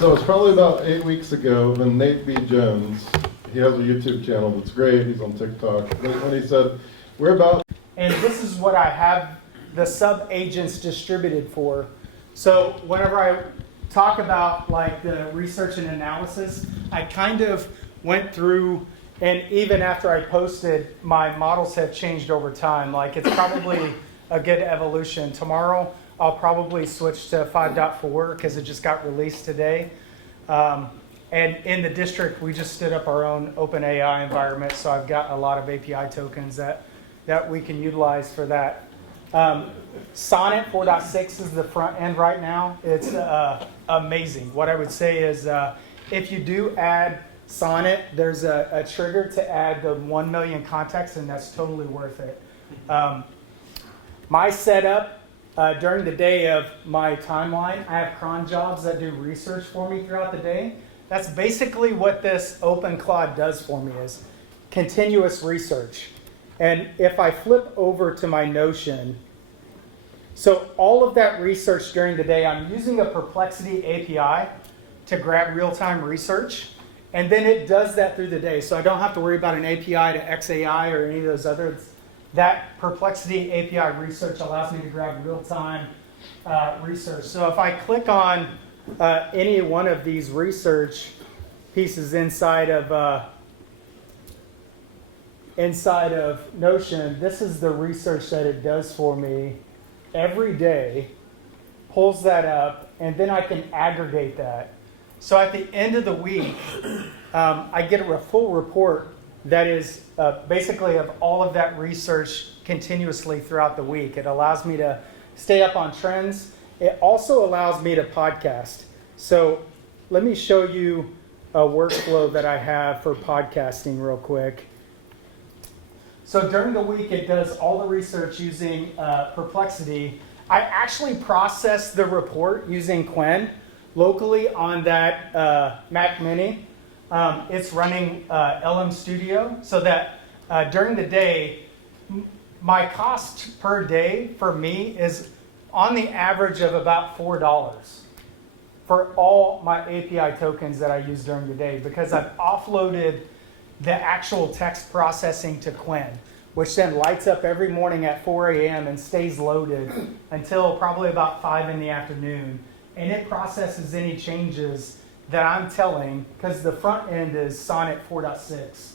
So it's probably about 8 weeks ago when Nate B. Jones, he has a YouTube channel that's great, he's on TikTok, when he said, we're about... And this is what I have the sub-agents distributed for. So whenever I talk about like the research and analysis, I kind of went through, and even after I posted, my models have changed over time. Like it's probably a good evolution. Tomorrow, I'll probably switch to 5.4 because it just got released today. And in the district, we just stood up our own OpenAI environment, so I've got a lot of API tokens that we can utilize for that. Sonnet 4.6 is the front end right now. It's amazing. What I would say is if you do add Sonnet, there's a trigger to add the 1 million context, and that's totally worth it. My setup during the day of my timeline, I have cron jobs that do research for me throughout the day. That's basically what this OpenClaw does for me, is continuous research. And if I flip over to my Notion, so all of that research during the day, I'm using a Perplexity API to grab real-time research, and then it does that through the day. So I don't have to worry about an API to XAI or any of those others. That Perplexity API research allows me to grab real-time research. So if I click on any one of these research pieces inside of Notion, this is the research that it does for me every day, pulls that up, and then I can aggregate that. So at the end of the week, I get a full report that is basically of all of that research continuously throughout the week. It allows me to stay up on trends. It also allows me to podcast. So let me show you a workflow that I have for podcasting real quick. So during the week, it does all the research using Perplexity. I actually process the report using Qwen locally on that Mac Mini. It's running LM Studio, so that during the day, my cost per day for me is on the average of about $4 for all my API tokens that I use during the day, because I've offloaded the actual text processing to Qwen, which then lights up every morning at 4 a.m. and stays loaded until probably about 5 in the afternoon. And it processes any changes that I'm telling, because the front end is Sonnet 4.6.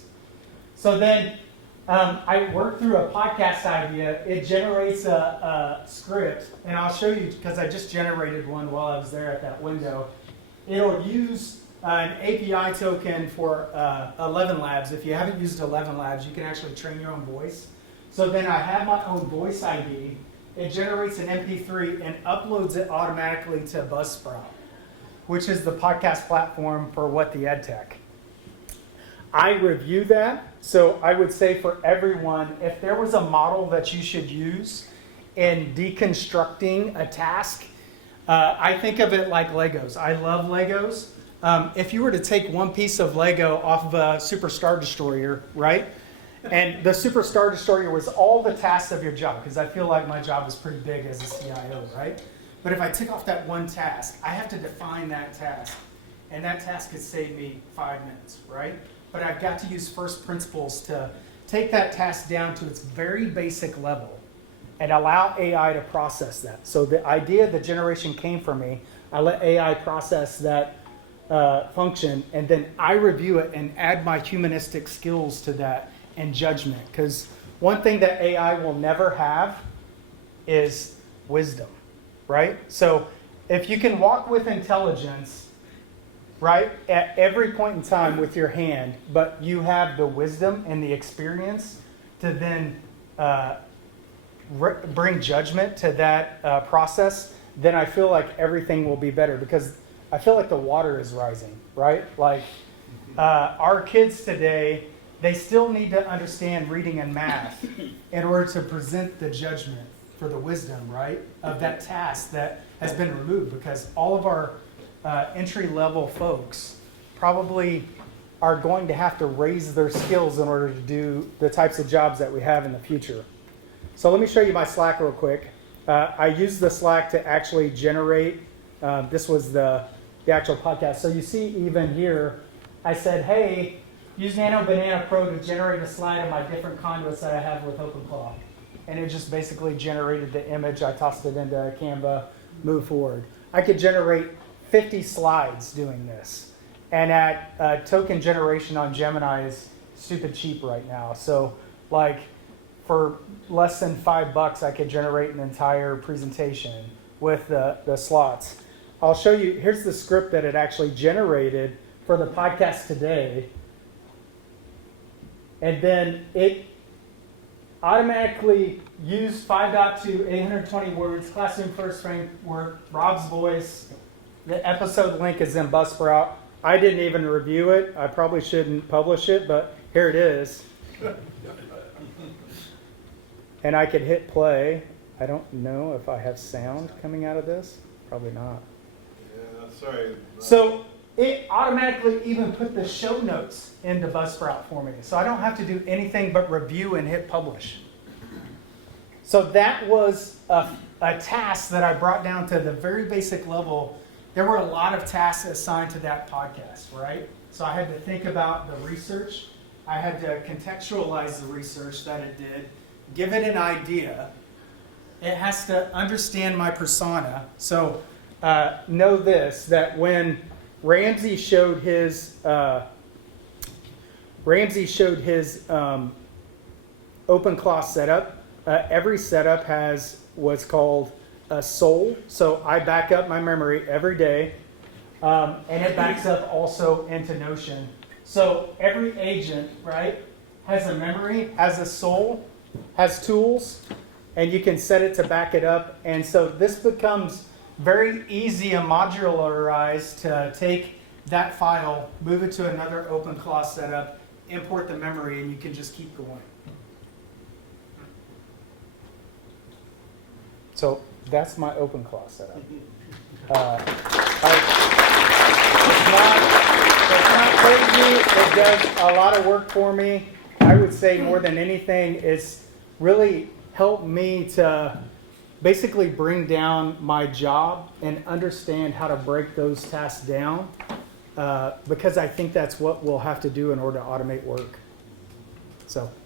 So then I work through a podcast idea. It generates a script, and I'll show you, because I just generated one while I was there at that window. It'll use an API token for 11 Labs. If you haven't used 11 Labs, you can actually train your own voice. So then I have my own voice ID. it generates an MP3 and uploads it automatically to Buzzsprout, which is the podcast platform for What the EdTech. I review that, so I would say for everyone, if there was a model that you should use in deconstructing a task, I think of it like Legos. I love Legos. If you were to take one piece of Lego off of a Super Star Destroyer, right? And the Super Star Destroyer was all the tasks of your job, because I feel like my job is pretty big as a CIO, right? But if I took off that one task, I have to define that task. And that task could save me 5 minutes, right? But I've got to use first principles to take that task down to its very basic level and allow AI to process that. So the idea the generation came from me, I let AI process that function, and then I review it and add my humanistic skills to that and judgment. Because one thing that AI will never have is wisdom, right? So if you can walk with intelligence, right, at every point in time with your hand, but you have the wisdom and the experience to then bring judgment to that process, then I feel like everything will be better, because I feel like the water is rising, right? Like our kids today, they still need to understand reading and math in order to present the judgment for the wisdom, right, of that task that has been removed, because all of our entry-level folks probably are going to have to raise their skills in order to do the types of jobs that we have in the future. So let me show you my Slack real quick. I used the Slack to actually generate, this was the actual podcast. So you see even here, I said, hey, use Nano Banana Pro to generate a slide of my different conduits that I have with OpenClaw. And it just basically generated the image. I tossed it into Canva, move forward. I could generate 50 slides doing this. And at token generation on Gemini is stupid cheap right now. So like for less than $5, I could generate an entire presentation with the slots. I'll show you, here's the script that it actually generated for the podcast today. And then it automatically used 5.2, 820 words, classroom first framework, Rob's voice. The episode link is in Buzzsprout. I didn't even review it. I probably shouldn't publish it, but here it is. And I could hit play. I don't know if I have sound coming out of this. Probably not. Yeah, sorry. So it automatically even put the show notes into Buzzsprout for me. So I don't have to do anything but review and hit publish. So that was a task that I brought down to the very basic level. There were a lot of tasks assigned to that podcast, right? So I had to think about the research. I had to contextualize the research that it did, give it an idea. It has to understand my persona. So know this, that when Ramsey showed his OpenClaw setup, every setup has what's called a soul. So I back up my memory every day, and it backs up also into Notion. So every agent, right, has a memory, has a soul, has tools, and you can set it to back it up. And so this becomes very easy and modularized to take that file, move it to another OpenClaw setup, import the memory, and you can just keep going. So that's my OpenClaw setup. It's not crazy. It does a lot of work for me. I would say more than anything, it's really helped me to basically bring down my job and understand how to break those tasks down, because I think that's what we'll have to do in order to automate work. So